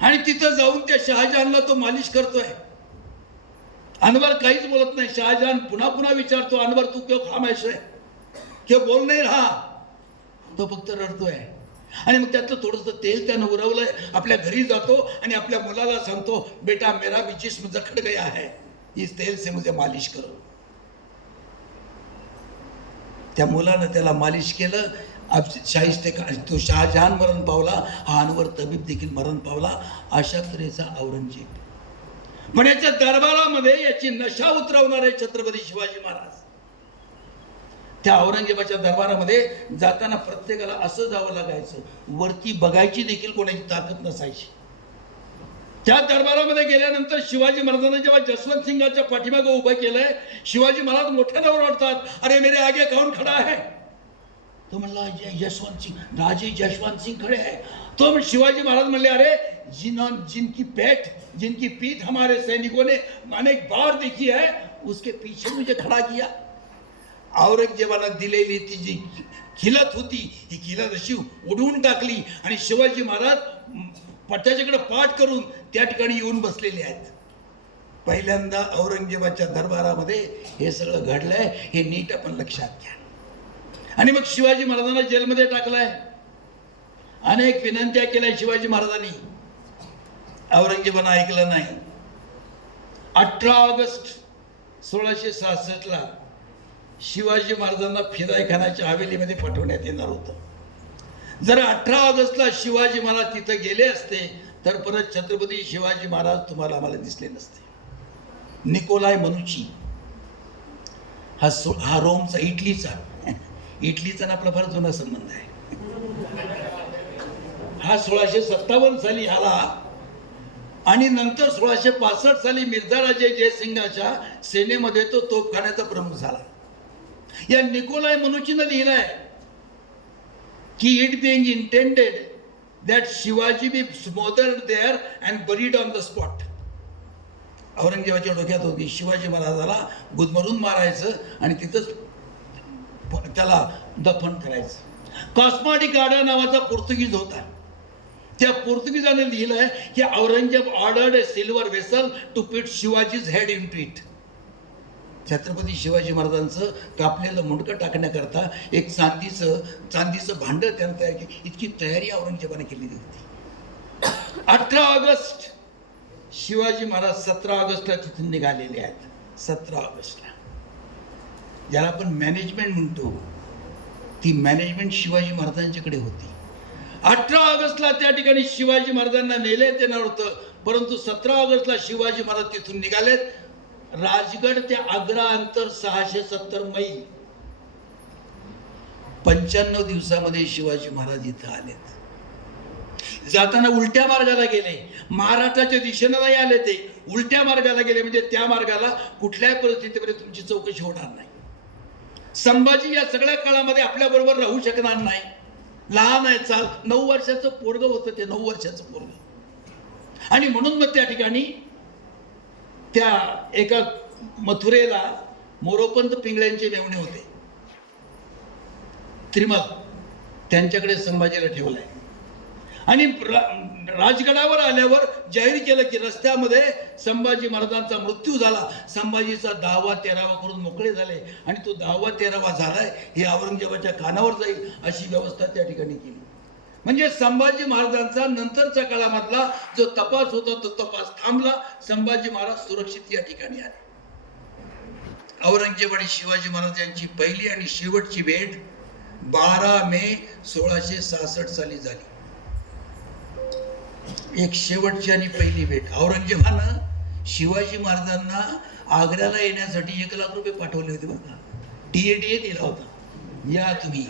आणि तिथं जाऊन त्या शहाजहानला तो मालिश करतोय. अनवर काहीच बोलत नाही. शहाजहान पुन्हा पुन्हा विचारतो, अनवर तू क्यों खामोश है, क्यों बोल नहीं रहा. तो फक्त रडतोय. आणि मग त्यातलं थोडंसं तेल त्यानं उरवलंय. आपल्या घरी जातो आणि आपल्या मुलाला सांगतो, बेटा मेरा भी जिस्म जखड़ गया है, इस तेल से मुझे मालिश करो. त्या मुलानं त्याला मालिश केलं. तो शहाजहान मरण पावला, हा अनवर तबीब देखील मरण पावला. अशा तऱ्हेचा औरंगजेब. पण याच्या दरबारामध्ये याची नशा उतरवणारे छत्रपती शिवाजी महाराज. त्या औरंगजेबाच्या दरबारामध्ये जाताना प्रत्येकाला असं जावं लागायचं, वरती बघायची देखील कोणाची ताकद नसायची. त्या दरबारामध्ये गेल्यानंतर शिवाजी महाराजांना जेव्हा जसवंत सिंगाच्या पाठीमागे उभं केलंय, शिवाजी महाराज मोठ्यानं ओरडतात, अरे मेरे आगे कौन खड़ा है. तो म्हणला, यशवंत सिंग, राजे यशवंत सिंग खड़े हैं. तो शिवाजी महाराज म्हणले, अरे जिनकी पीठ हमारे सैनिकों ने अनेक बार देखी है, उसके पीछे मुझे खड़ा किया. औरंगजेबाला दिलेली ती जी खिलत होती, ही खिलत अशी उडवून टाकली आणि शिवाजी महाराज पट्ट्याच्याकडे पाठ करून त्या ठिकाणी येऊन बसलेले आहेत. पहिल्यांदा औरंगजेबाच्या दरबारामध्ये हे सगळं घडलंय, हे नीट आपण लक्षात घ्या. आणि मग शिवाजी महाराजांना जेलमध्ये टाकलाय. अनेक विनंत्या केल्या शिवाजी महाराजांनी, औरंगजेबानं ऐकलं नाही. 18 ऑगस्ट 1666 शिवाजी महाराजांना फिराईखानाच्या हवेलीमध्ये पाठवण्यात येणार होतं. जर 18 ऑगस्टला शिवाजी महाराज तिथं गेले असते तर परत छत्रपती शिवाजी महाराज तुम्हाला आम्हाला दिसले नसते. निकोलाय मनुची हा रोमचा, इटलीचा ना आपला फार जुना संबंध आहे. हा 1657 साली आला आणि नंतर 1665 साली मिर्झा राजे जयसिंगाच्या सेनेमध्ये तो तोफखान्याचा प्रमुख झाला. या निकोलाय मनुचीनं लिहिलंय की it being intended that Shivaji be smothered there and buried on the spot. औरंगजेबाच्या डोक्यात होती शिवाजी महाराजाला गुदमरून मारायचं आणि तिथंच त्याला दफन करायचं. कॉस्मो डी गार्डा नावाचा पोर्तुगीज होता. त्या पोर्तुगीजाने लिहिलंय की Aurangzeb ordered a silver vessel to put Shivaji's head in it. Chhatrapati Shivaji महाराजांचं कापलेलं मुंडकं टाकण्याकरता एक चांदीचं भांड त्यानं तयार केलं. इतकी तयारी औरंगजेबाने केलेली होती. 18 ऑगस्ट शिवाजी महाराज 17 ऑगस्टला तिथून निघालेले आहेत. 17 ऑगस्टला ज्याला आपण मॅनेजमेंट म्हणतो ती मॅनेजमेंट शिवाजी महाराजांच्याकडे होती. 18 ऑगस्टला त्या ठिकाणी शिवाजी महाराजांना नेले येणार होतं, परंतु 17 ऑगस्टला शिवाजी महाराज तिथून निघालेत. राजगड ते आग्रा अंतर 670 मैल. 95 दिवसामध्ये शिवाजी महाराज इथं आलेत. जाताना उलट्या मार्गाला गेले. महाराष्ट्राच्या दिशेनं नाही आले, ते उलट्या मार्गाला गेले. म्हणजे त्या मार्गाला कुठल्याही परिस्थितीमध्ये तुमची चौकशी होणार नाही. संभाजी या सगळ्या काळामध्ये आपल्या बरोबर राहू शकणार नाही. लहान आहे, 9 वर्षाचं पोरग होतं ते, 9 वर्षाचं पोरग. आणि म्हणून मग त्या ठिकाणी त्या एका मथुरेला मोरोपंत पिंगळ्यांचे मेवणे होते, त्रिमल, त्यांच्याकडे संभाजीला ठेवलाय. आणि राजगडावर आल्यावर जाहीर केलं की रस्त्यामध्ये संभाजी महाराजांचा मृत्यू झाला. संभाजीचा 10वा 13वा करून मोकळे झाले आणि तो 10वा 13वा झालाय हे औरंगजेबाच्या कानावर जाईल अशी व्यवस्था त्या ठिकाणी केली. म्हणजे संभाजी महाराजांचा नंतरच्या काळामधला जो तपास होता तो तपास थांबला. संभाजी महाराज सुरक्षित या ठिकाणी आले. औरंगजेब आणि शिवाजी महाराज यांची पहिली आणि शेवटची भेट 12 मे 1666 साली झाली. एक शेवटची आणि पहिली भेट. औरंगजेबानं शिवाजी महाराजांना आग्र्याला येण्यासाठी 1 लाख रुपये पाठवले होते बघा. TADA दिला होता, या तुम्ही.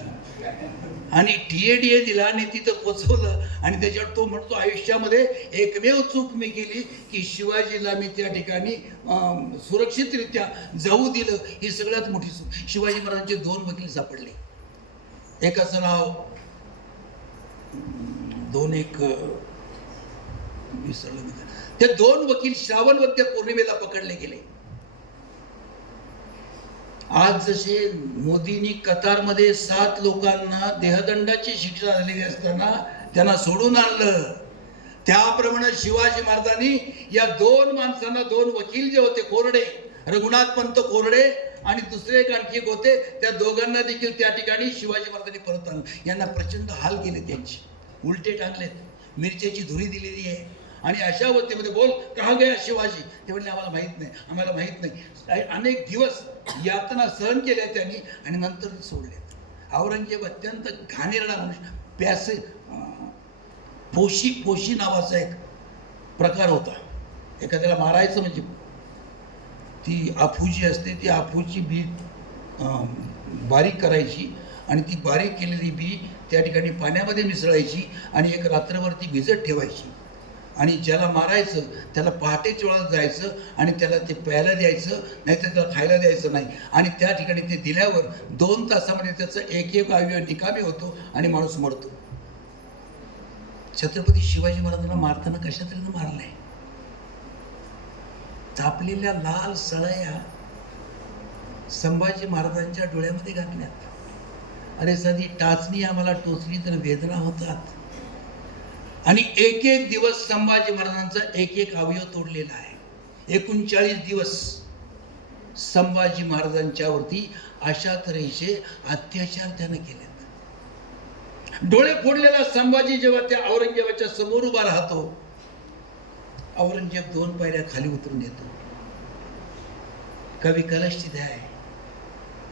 आणि TADA दिला आणि तिथं पोचवलं. आणि त्याच्यावर तो म्हणतो आयुष्यामध्ये एकमेव चूक मी केली की शिवाजीला मी त्या ठिकाणी सुरक्षितरित्या जाऊ दिलं, ही सगळ्यात मोठी चूक. शिवाजी महाराजांचे 2 वकील सापडले. एकाचं नाव विसरलं. ते 2 वकील श्रावण वद्य पौर्णिमेला पकडले गेले. आज जसे मोदींनी कतारमध्ये 7 लोकांना देहदंडाची शिक्षा झालेली असताना त्यांना सोडून आणलं, त्याप्रमाणे शिवाजी महाराजांनी या 2 माणसांना, 2 वकील जे होते कोरडे, रघुनाथ पंत कोरडे आणि दुसरे एक आणखी एक होते, त्या दोघांना देखील त्या ठिकाणी शिवाजी महाराजांनी परत आणलं. यांना प्रचंड हाल केले, त्यांचे उलटे टांगलेत, मिरच्याची धुरी दिलेली आहे. आणि अशा अवस्थेमध्ये बोल कहा गया शिवाजी, ते म्हणले आम्हाला माहीत नाही, आम्हाला माहीत नाही. अनेक दिवस यातना सहन केल्या त्यांनी आणि नंतर सोडले. औरंगजेब अत्यंत घाणेरडा मनुष्य. पोशी नावाचा एक प्रकार होता. एखाद्याला मारायचं म्हणजे ती अफू असते, ती अफूची बी बारीक करायची आणि ती बारीक केलेली बी त्या ठिकाणी पाण्यामध्ये मिसळायची आणि एक रात्रभर ती भिजत ठेवायची. आणि ज्याला मारायचं त्याला पहाटेच्या वेळात जायचं आणि त्याला ते प्यायला द्यायचं, नाहीतर त्याला खायला द्यायचं नाही. आणि त्या ठिकाणी ते दिल्यावर 2 तासामध्ये त्याचं एक अवयव निकामी होतो आणि माणूस मरतो. छत्रपती शिवाजी महाराजांना मारताना कशा तऱ्हेनं मारलंय. तापलेल्या लाल सळया संभाजी महाराजांच्या डोळ्यामध्ये घातल्यात. अरे साधी टाचणी आम्हाला टोचली तर वेदना होतात. आणि एक दिवस संभाजी महाराजांचा एक अवयव तोडलेला आहे. 39 दिवस संभाजी महाराजांच्यावरती अशा तऱ्हेचे अत्याचार त्याने केलेत. डोळे फोडलेला संभाजी जेव्हा त्या औरंगजेबाच्या समोर उभा राहतो, औरंगजेब 2 पायऱ्या खाली उतरून येतो. कवी कलश तिथे आहे.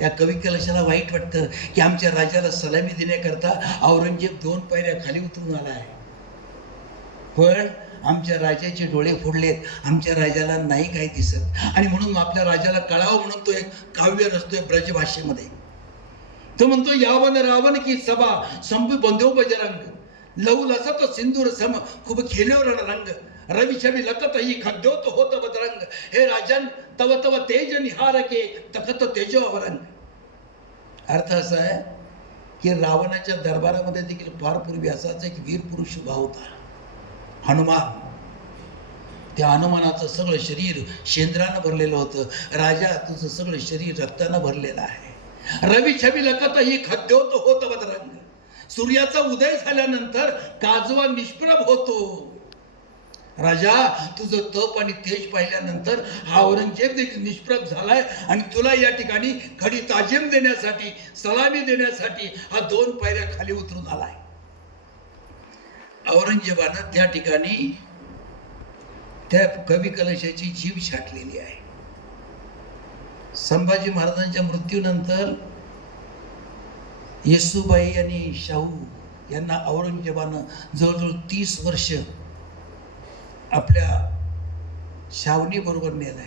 या कवी कलशाला वाईट वाटतं की आमच्या राजाला सलामी देण्याकरता औरंगजेब 2 पायऱ्या खाली उतरून आला आहे. पण आमच्या राजाचे डोळे फोडलेत, आमच्या राजाला नाही काही दिसत. आणि म्हणून आपल्या राजाला कळावं म्हणून तो एक काव्य रचतोय ब्रजभाषेमध्ये. तो म्हणतो यावन रावण की सभा संभू बंधू बजरंग लव लसत सिंदूर सम खूप खेळवर रंग रवी छवी लकत ही खद्योत होत बदरंग हे राजन तव तव तेज निहार के तखत तेजो अवरंग. अर्थ असा आहे की रावणाच्या दरबारामध्ये देखील फार पूर्वी असाच एक वीर पुरुष उभा होता, हनुमान. त्या हनुमानाचं सगळं शरीर शेंद्रानं भरलेलं होतं. राजा, तुझं सगळं शरीर रक्तानं भरलेलं आहे. रवी छवी लकत ही खद्योत होत बदरंग. सूर्याचा उदय झाल्यानंतर काजवा निष्प्रभ होतो. राजा, तुझं तप आणि तेज पाहिल्यानंतर हा औरंगजेब देखील निष्प्रभ झालाय आणि तुला या ठिकाणी खडी ताजीम देण्यासाठी, सलामी देण्यासाठी हा 2 पायऱ्या खाली उतरून आलाय. औरंगजेबानं त्या ठिकाणी त्या कवी कलशाची जीभ छाटलेली आहे. संभाजी महाराजांच्या मृत्यूनंतर येसूबाई आणि शाहू यांना औरंगजेबानं जवळजवळ 30 वर्ष आपल्या शाहूनी बरोबर नेलाय.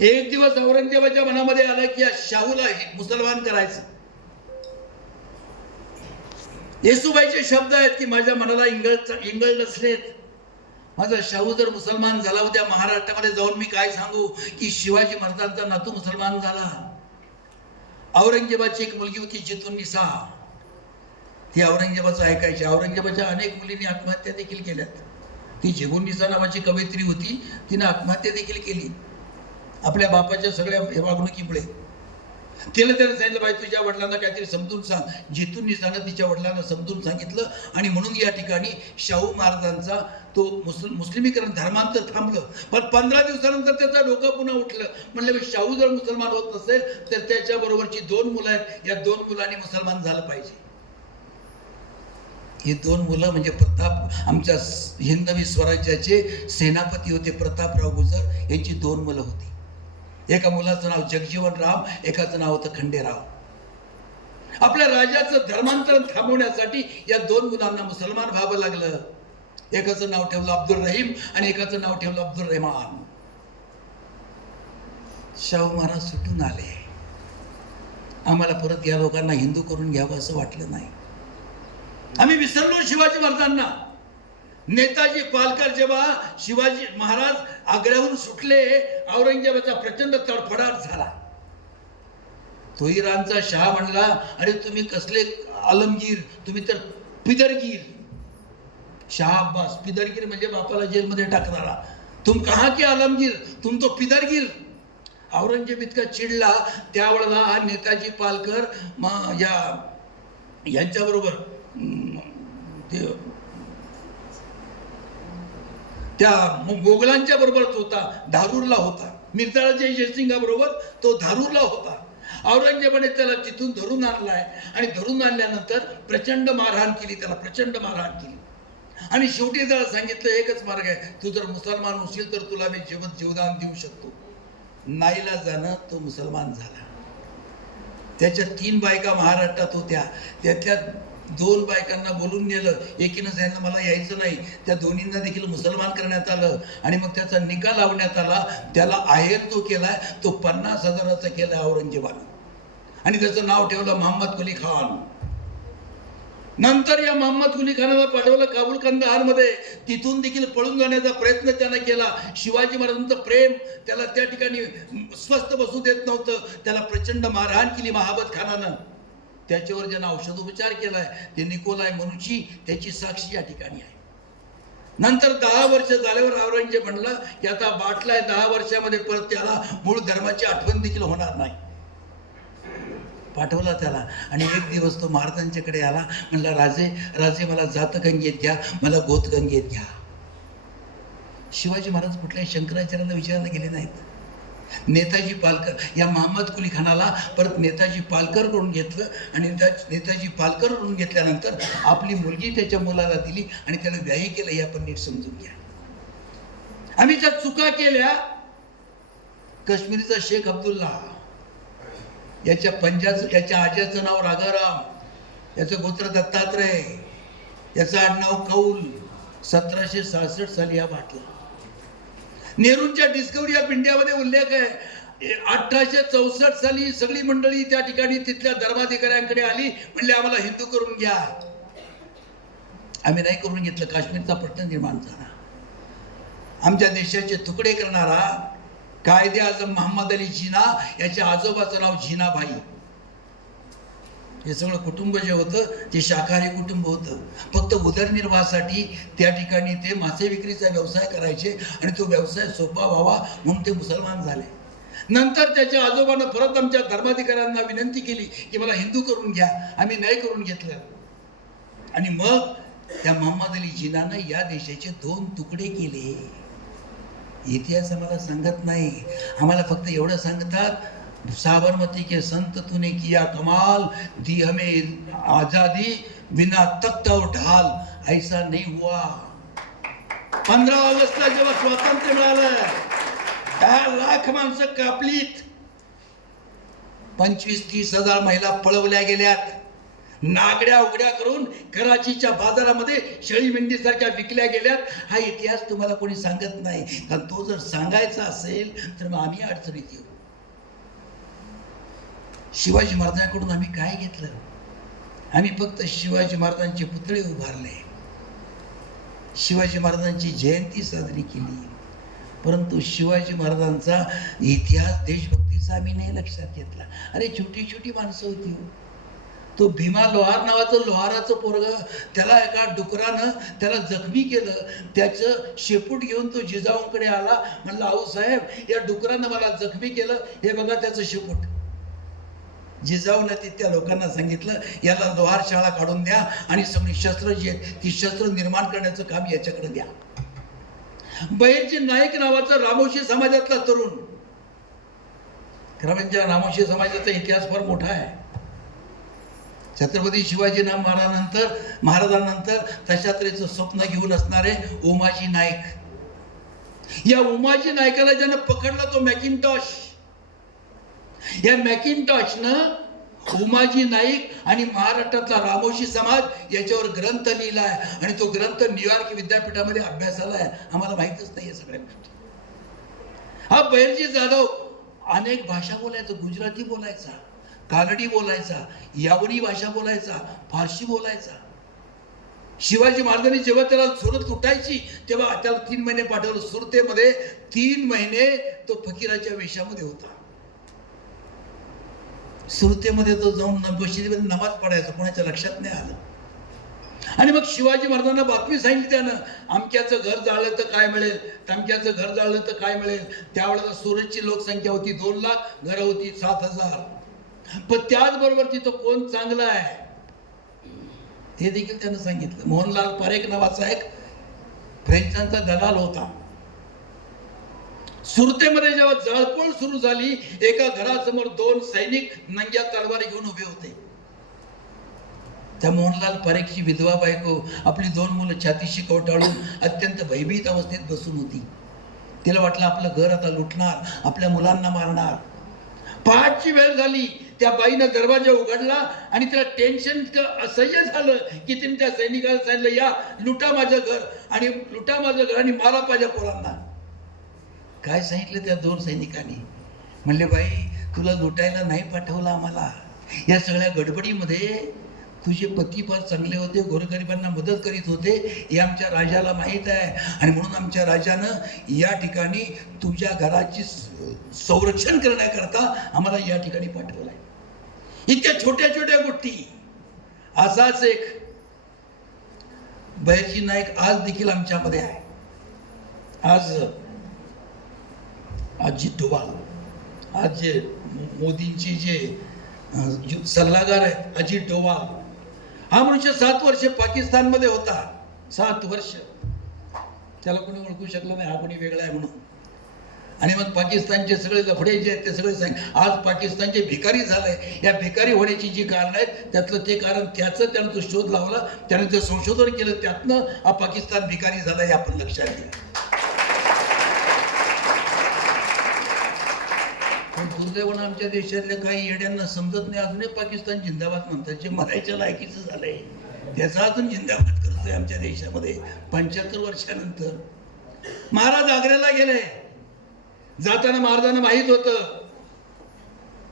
एक दिवस औरंगजेबाच्या मनामध्ये आलं की या शाहूला मुसलमान करायचं. येसूबाईचे शब्द आहेत की माझ्या मनाला इंगळ नसलेत. माझा शाहू जर मुसलमान झाला, उद्या महाराष्ट्रामध्ये जाऊन मी काय सांगू की शिवाजी महाराजांचा नातू मुसलमान झाला. औरंगजेबाची एक मुलगी होती जितुन्निसा, ती औरंगजेबाचं ऐकायची. औरंगजेबाच्या अनेक मुलींनी आत्महत्या देखील केल्यात. ती जिगुन्निसा नावाची कवयित्री होती, तिने आत्महत्या देखील केली आपल्या बापाच्या सगळ्या वागणुकीमुळे. त्याने सांगितलं, बाई तुझ्या वडिलांना काहीतरी समजून सांग. जितुन्निसानं तिच्या वडिलांना समजून सांगितलं आणि म्हणून या ठिकाणी शाहू महाराजांचा तो मुस्लिमीकरण धर्मांतर थांबलं. पण 15 दिवसानंतर त्याचं डोकं पुन्हा उठलं. म्हणलं शाहू जर मुसलमान होत नसेल तर त्याच्याबरोबरची 2 मुलं आहेत, या 2 मुलांनी मुसलमान झालं पाहिजे. हे 2 मुलं म्हणजे प्रताप, आमच्या हिंदवी स्वराज्याचे सेनापती होते प्रतापराव गुजर, यांची 2 मुलं होती. एका मुलाचं नाव जगजीवनराम, एकाचं नाव होतं खंडेराव. आपल्या राजाचं धर्मांतरण थांबवण्यासाठी या 2 मुलांना मुसलमान व्हावं लागलं. एकाचं नाव ठेवलं अब्दुल रहीम आणि एकाचं नाव ठेवलं अब्दुल रहमान. शाहू महाराज सुटून आले. आम्हाला परत या लोकांना हिंदू करून घ्यावं असं वाटलं नाही. आम्ही विसरलो शिवाजी महाराजांना. नेताजी पालकर जेव्हा शिवाजी महाराज आग्र्याहून सुटले, औरंगजेबाचा प्रचंड तडफडाट झाला. तो इराणचा शाह म्हणला, अरे तुम्ही कसले आलमगीर, तुम्ही तर पिदरगीर. शाह अब्बास, पिदरगीर म्हणजे बापाला जेलमध्ये टाकणारा. तुम कहा के आलमगीर, तुम तो पिदरगीर. औरंगजेब इतका चिडला. त्यावेळेला हा नेताजी पालकर यांच्याबरोबर त्या मोगलांच्या बरोबरच होता, धारूरला होता. मिर्झाजी जयसिंगाबरोबर तो धारूरला होता. औरंगजेबाने त्याला तिथून धरून आणलाय आणि धरून आणल्यानंतर प्रचंड मारहाण केली, त्याला प्रचंड मारहाण केली. आणि शेवटी त्याला सांगितलं एकच मार्ग आहे, तू जर मुसलमान होशील तर तुला मी जीवदान देऊ शकतो. नाईलाजानं तो मुसलमान झाला. त्याच्या 3 बायका महाराष्ट्रात होत्या. त्यातल्या 2 बायकांना बोलून नेलं. एकीनं सांगितलं मला यायचं नाही. त्या दोन्हींना देखील मुसलमान करण्यात आलं आणि मग त्याचा निकाल लावण्यात आला. त्याला आहेर जो केलाय तो 50,000चा केला औरंगजेबानं आणि त्याचं नाव ठेवलं मोहम्मद कुली खान. नंतर या मोहम्मद कुली खानाला पाठवलं काबूल कंदाहारमध्ये. तिथून देखील पळून जाण्याचा प्रयत्न त्यानं केला. शिवाजी महाराजांचं प्रेम त्याला त्या ठिकाणी स्वस्थ बसू देत नव्हतं. त्याला प्रचंड मारहाण केली महाबत खानानं. त्याच्यावर ज्यानं औषधोपचार केलाय ते निकोलाय मनुची, त्याची साक्षी या ठिकाणी आहे. नंतर 10 वर्ष झाल्यावर औरंगजेब म्हणला की आता बाटलाय, 10 वर्षामध्ये परत त्याला मूळ धर्माची आठवण देखील होणार नाही. पाठवला त्याला आणि एक दिवस तो महाराजांच्याकडे आला. म्हणला राजे मला जातगंगेत घ्या, मला गोतगंगेत घ्या. शिवाजी महाराज कुठल्याही शंकराचार्याला विचारायला गेले नाहीत. नेताजी पालकर या मोहम्मद कुली खानाला परत नेताजी पालकर करून घेतलं आणि नेताजी पालकर करून घेतल्यानंतर आपली मुलगी त्याच्या मुलाला दिली आणि त्याला व्याही केलं. हे आपण नीट समजून घ्या. आम्ही ज्या चुका केल्या, काश्मीरचा शेख अब्दुल्ला, याच्या आज्याचं नाव राजाराम, याचं गोत्र दत्तात्रय, याचं आडनाव कौल. 1766 साली हा बाटला. नेहरूंच्या डिस्कवरी ऑफ इंडियामध्ये उल्लेख आहे. 1864 साली सगळी मंडळी त्या ठिकाणी तिथल्या धर्माधिकाऱ्यांकडे आली. म्हणले आम्हाला हिंदू करून घ्या. आम्ही नाही करून घेतलं. काश्मीरचा प्रश्न निर्माण झाला. आमच्या देशाचे तुकडे करणारा कायदे आजम मोहम्मद अली जिना, याच्या आजोबाचं नाव जिनाभाई. हे सगळं कुटुंब जे होतं ते शाकाहारी कुटुंब होतं. फक्त उदरनिर्वाहासाठी त्या ठिकाणी ते मासे विक्रीचा व्यवसाय करायचे आणि तो व्यवसाय सोपा व्हावा म्हणून ते मुसलमान झाले. नंतर त्याच्या आजोबानं परत आमच्या धर्माधिकाऱ्यांना विनंती केली की मला हिंदू करून घ्या. आम्ही नाही करून घेतलं. आणि मग त्या मोहम्मद अली जिनानं या देशाचे 2 तुकडे केले. इतिहास आम्हाला सांगत नाही. आम्हाला फक्त एवढं सांगतात, साबरमती के संत तूने किया कमाल, दी हमें आजादी बिना तख्त और ढाल, ऐसा नहीं हुआ. 15 ऑगस्टला जेव्हा स्वातंत्र्य मिळालं, 10 लाख माणसं कापलीत, 25-30 हजार महिला पळवल्या गेल्यात, नागड्या उघड्या करून कराचीच्या बाजारामध्ये शेळी मेंढीसारख्या विकल्या गेल्यात. हा इतिहास तुम्हाला कोणी सांगत नाही. कारण तो जर सांगायचा असेल तर मग आम्ही अडचणीत येऊ. शिवाजी महाराजांकडून आम्ही काय घेतलं? आम्ही फक्त शिवाजी महाराजांचे पुतळे उभारले, शिवाजी महाराजांची जयंती साजरी केली, परंतु शिवाजी महाराजांचा इतिहास देशभक्तीचा आम्ही नाही लक्षात घेतला. अरे छोटी छोटी माणसं होती. तो भीमा लोहार नावाचं लोहाराचं पोरग, त्याला एका डुकरानं त्याला जखमी केलं. त्याचं शेपूट घेऊन तो जिजाऊंकडे आला. म्हणला, अहो साहेब, या डुकरानं मला जखमी केलं, हे बघा त्याचं शेपूट. जिजाऊनं त्या लोकांना सांगितलं, याला लोहार शाळा काढून द्या आणि सगळी शस्त्र जी आहेत ती शस्त्र निर्माण करण्याचं काम याच्याकडे द्या. बहिर्जी नाईक नावाचा रामोशी समाजातला तरुण, खरं म्हणजे रामोशी समाजाचा इतिहास फार मोठा आहे. छत्रपती शिवाजी महाराजांनंतर तशा तऱ्हेचं स्वप्न घेऊन असणारे उमाजी नाईक, या उमाजी नायकाला ज्यानं पकडला तो मॅकिंटॉश. या मॅकिंटॉशनं उमाजी नाईक आणि महाराष्ट्रातला रामोशी समाज याच्यावर ग्रंथ लिहिला आहे आणि तो ग्रंथ न्यूयॉर्क विद्यापीठामध्ये अभ्यासाला आहे. आम्हाला माहीतच नाही या सगळ्या गोष्टी. हा बहिर्जी जाधव अनेक भाषा बोलायचा. गुजराती बोलायचा, कानडी बोलायचा, यावनी भाषा बोलायचा, फारसी बोलायचा. शिवाजी महाराजांनी जेव्हा त्याला सुरत लुटायची तेव्हा त्याला 3 महिने पाठवलं सुरतेमध्ये. 3 महिने तो फकीराच्या वेशामध्ये होता. सुरतेमध्ये तो जाऊन मशिदीमध्ये नमाज पडायचा, कोणाच्या लक्षात नाही आलं. आणि मग शिवाजी महाराजांना बातमी सांगितली त्यानं, अमक्याचं घर जाळलं तर काय मिळेल, तमक्याचं घर जाळलं तर काय मिळेल. त्यावेळेला सुरतची लोकसंख्या होती 2 लाख, घरं होती 7,000. पण त्याचबरोबर तिथं कोण चांगलं आहे ते देखील त्यानं सांगितलं. मोहनलाल पारेख नावाचा एक फ्रेंचांचा दलाल होता. सुरतेमध्ये जेव्हा जळपोळ सुरू झाली, एका घरासमोर 2 सैनिक नंग्या तलवारी घेऊन उभे होते. त्या मोहनलाल पारेखची विधवा बायको आपली 2 मुलं छातीशी कवटाळून अत्यंत भयभीत अवस्थेत बसून होती. तिला वाटलं आपलं घर आता लुटणार, आपल्या मुलांना मारणार. पहाटची वेळ झाली, त्या बाईनं दरवाजा उघडला आणि तिला टेन्शन असह्य झालं की तिने त्या सैनिकाला सांगितलं, या लुटा माझं घर आणि लुटा माझं घर आणि मारा माझ्या पोरांना. काय सांगितलं त्या 2 सैनिकांनी? म्हणले, बाई, तुला लुटायला नाही पाठवलं आम्हाला. या सगळ्या गडबडीमध्ये तुझे पती फार चांगले होते, गोरगरिबांना मदत करीत होते, हे आमच्या राजाला माहीत आहे. आणि म्हणून आमच्या राजानं या ठिकाणी तुझ्या घराची संरक्षण करण्याकरता आम्हाला या ठिकाणी पाठवलं आहे. इतक्या छोट्या छोट्या गोष्टी. असाच एक बहिर्जी नाईक आज देखील आमच्यामध्ये आहे. आज अजित डोवाल, आज जे मोदींचे जे सल्लागार आहेत अजित डोवाल, हा मनुष्य 7 वर्ष पाकिस्तानमध्ये होता. 7 वर्ष त्याला कोणी ओळखू शकलं नाही, हा कोणी वेगळा आहे म्हणून. आणि मग पाकिस्तानचे सगळे लफडे जे आहेत ते सगळे आज पाकिस्तानचे भिकारी झाले. या भिकारी होण्याची जी कारण आहेत त्यातलं ते कारण त्यानं तो शोध लावला, त्याने जे संशोधन केलं त्यातनं हा पाकिस्तान भिकारी झाला, हे आपण लक्षात घ्या. दुर्दैवानं आमच्या देशातल्या काही येड्यांना समजत नाही, अजूनही पाकिस्तान जिंदाबाद म्हणतात. जे मरायच्या लायकीचं झालंय त्याचा अजून जिंदाबाद करतोय आमच्या देशामध्ये 75 वर्षानंतर. महाराज आग्र्याला गेले. जाताना महाराजांना माहीत होतं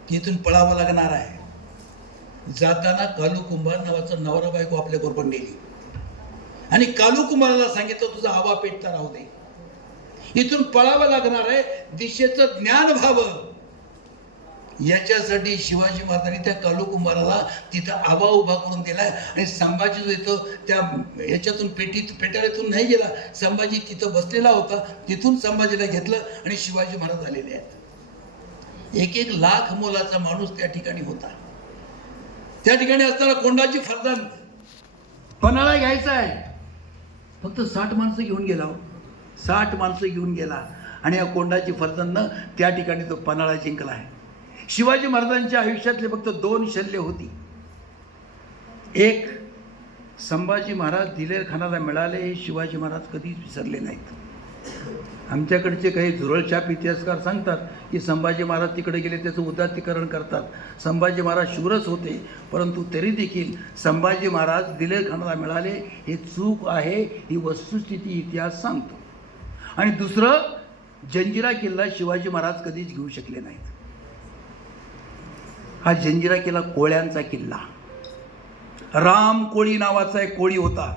की इथून पळावं लागणार आहे. जाताना कालू कुंभार नावाचा नवरा बायको आपल्या बरोबर नेली आणि कालू कुमाराला सांगितलं तुझा हवा पेटता राहू दे, इथून पळावं लागणार आहे, दिशेचं ज्ञान व्हावं. याच्यासाठी शिवाजी महाराजांनी त्या कालू कुमाराला तिथं आवा उभा करून दिलाय. आणि संभाजी जो येतो त्या ह्याच्यातून पेटाऱ्यातून नाही गेला, संभाजी तिथं बसलेला होता, तिथून संभाजीला घेतलं आणि शिवाजी महाराज आलेले आहेत. 1 लाख मोलाचा माणूस त्या ठिकाणी होता. त्या ठिकाणी असताना कोंडाची फरदान पन्हाळा घ्यायचा आहे, फक्त 60 माणसं घेऊन गेला, 60 माणसं घेऊन गेला आणि या कोंडाची फरदाननं त्या ठिकाणी तो पन्हाळा जिंकला आहे. शिवाजी महाराजांच्या आयुष्यातले फक्त 2 शल्य होती. एक, संभाजी महाराज दिलेर खानाला मिळाले हे शिवाजी महाराज कधीच विसरले नाहीत. आमच्याकडचे काही झुरळछाप इतिहासकार सांगतात की संभाजी महाराज तिकडे गेले त्याचं उदात्तीकरण करतात. संभाजी महाराज शूरच होते, परंतु तरी देखील संभाजी महाराज दिलेर खानाला मिळाले हे चूक आहे, ही वस्तुस्थिती इतिहास सांगतो. आणि दुसरं, जंजिरा किल्ला शिवाजी महाराज कधीच घेऊ शकले नाहीत. हा जंजिरा किल्ला कोळ्यांचा किल्ला, राम कोळी नावाचा एक कोळी होता.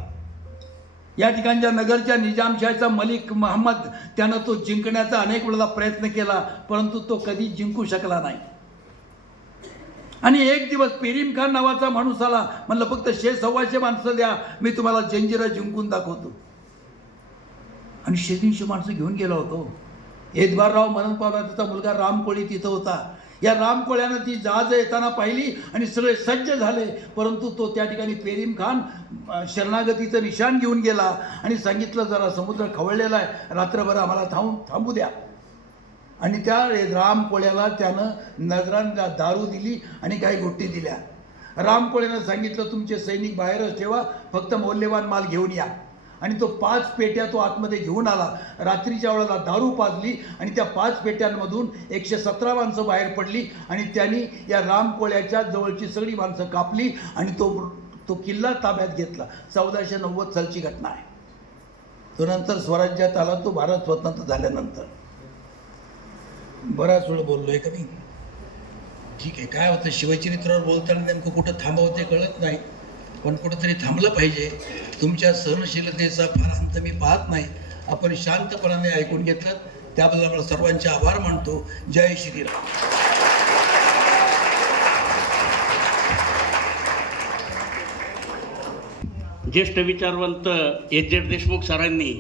या ठिकाणच्या नगरच्या निजामशाहीचा मलिक महम्मद त्यानं तो जिंकण्याचा अनेक वेळेला प्रयत्न केला, परंतु तो कधी जिंकू शकला नाही. आणि एक दिवस पेरीम खान नावाचा माणूस आला, म्हणलं फक्त 100-125 माणसं द्या, मी तुम्हाला जंजिरा जिंकून दाखवतो. आणि 100-300 माणसं घेऊन गेला होतो. एदबारराव मरण पावला, त्याचा मुलगा राम कोळी तिथं होता. या राम कोळ्यानं ती जहाज येताना पाहिली आणि सगळे सज्ज झाले, परंतु तो त्या ठिकाणी पेरीम खान शरणागतीचं निशाण घेऊन गेला आणि सांगितलं जरा समुद्र खवळलेला आहे, रात्रभर आम्हाला थांबू द्या. आणि त्या राम कोळ्याला त्यानं नजरांना दारू दिली आणि काही गोष्टी दिल्या. राम कोळ्यानं सांगितलं तुमचे सैनिक बाहेरच ठेवा, फक्त मौल्यवान माल घेऊन या. आणि तो 5 पेट्या तो आतमध्ये घेऊन आला. रात्रीच्या वेळेला दारू पाजली आणि त्या 5 पेट्यांमधून 117 माणसं बाहेर पडली आणि त्यांनी या राम कोळ्याच्या जवळची सगळी माणसं कापली आणि तो किल्ला ताब्यात घेतला. 1490 सालची घटना आहे. तो नंतर स्वराज्यात आला, तो भारत स्वतंत्र झाल्यानंतर. बराच वेळ बोललोय का मी? ठीक आहे. काय होतं, शिवचरित्रावर बोलताना नेमकं कुठं थांबवते कळत नाही, पण कुठंतरी थांबलं पाहिजे. तुमच्या सहनशीलतेचा फार अंत मी पाहत नाही. आपण शांतपणाने ऐकून घेतलं त्याबद्दल मला सर्वांचे आभार मानतो. जय श्रीराम. ज्येष्ठ विचारवंत एच.जेड. देशमुख सरांनी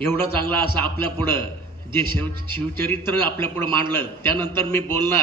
एवढं चांगलं असं आपल्या पुढं जे शिवचरित्र आपल्या पुढं मांडलं, त्यानंतर मी बोलणार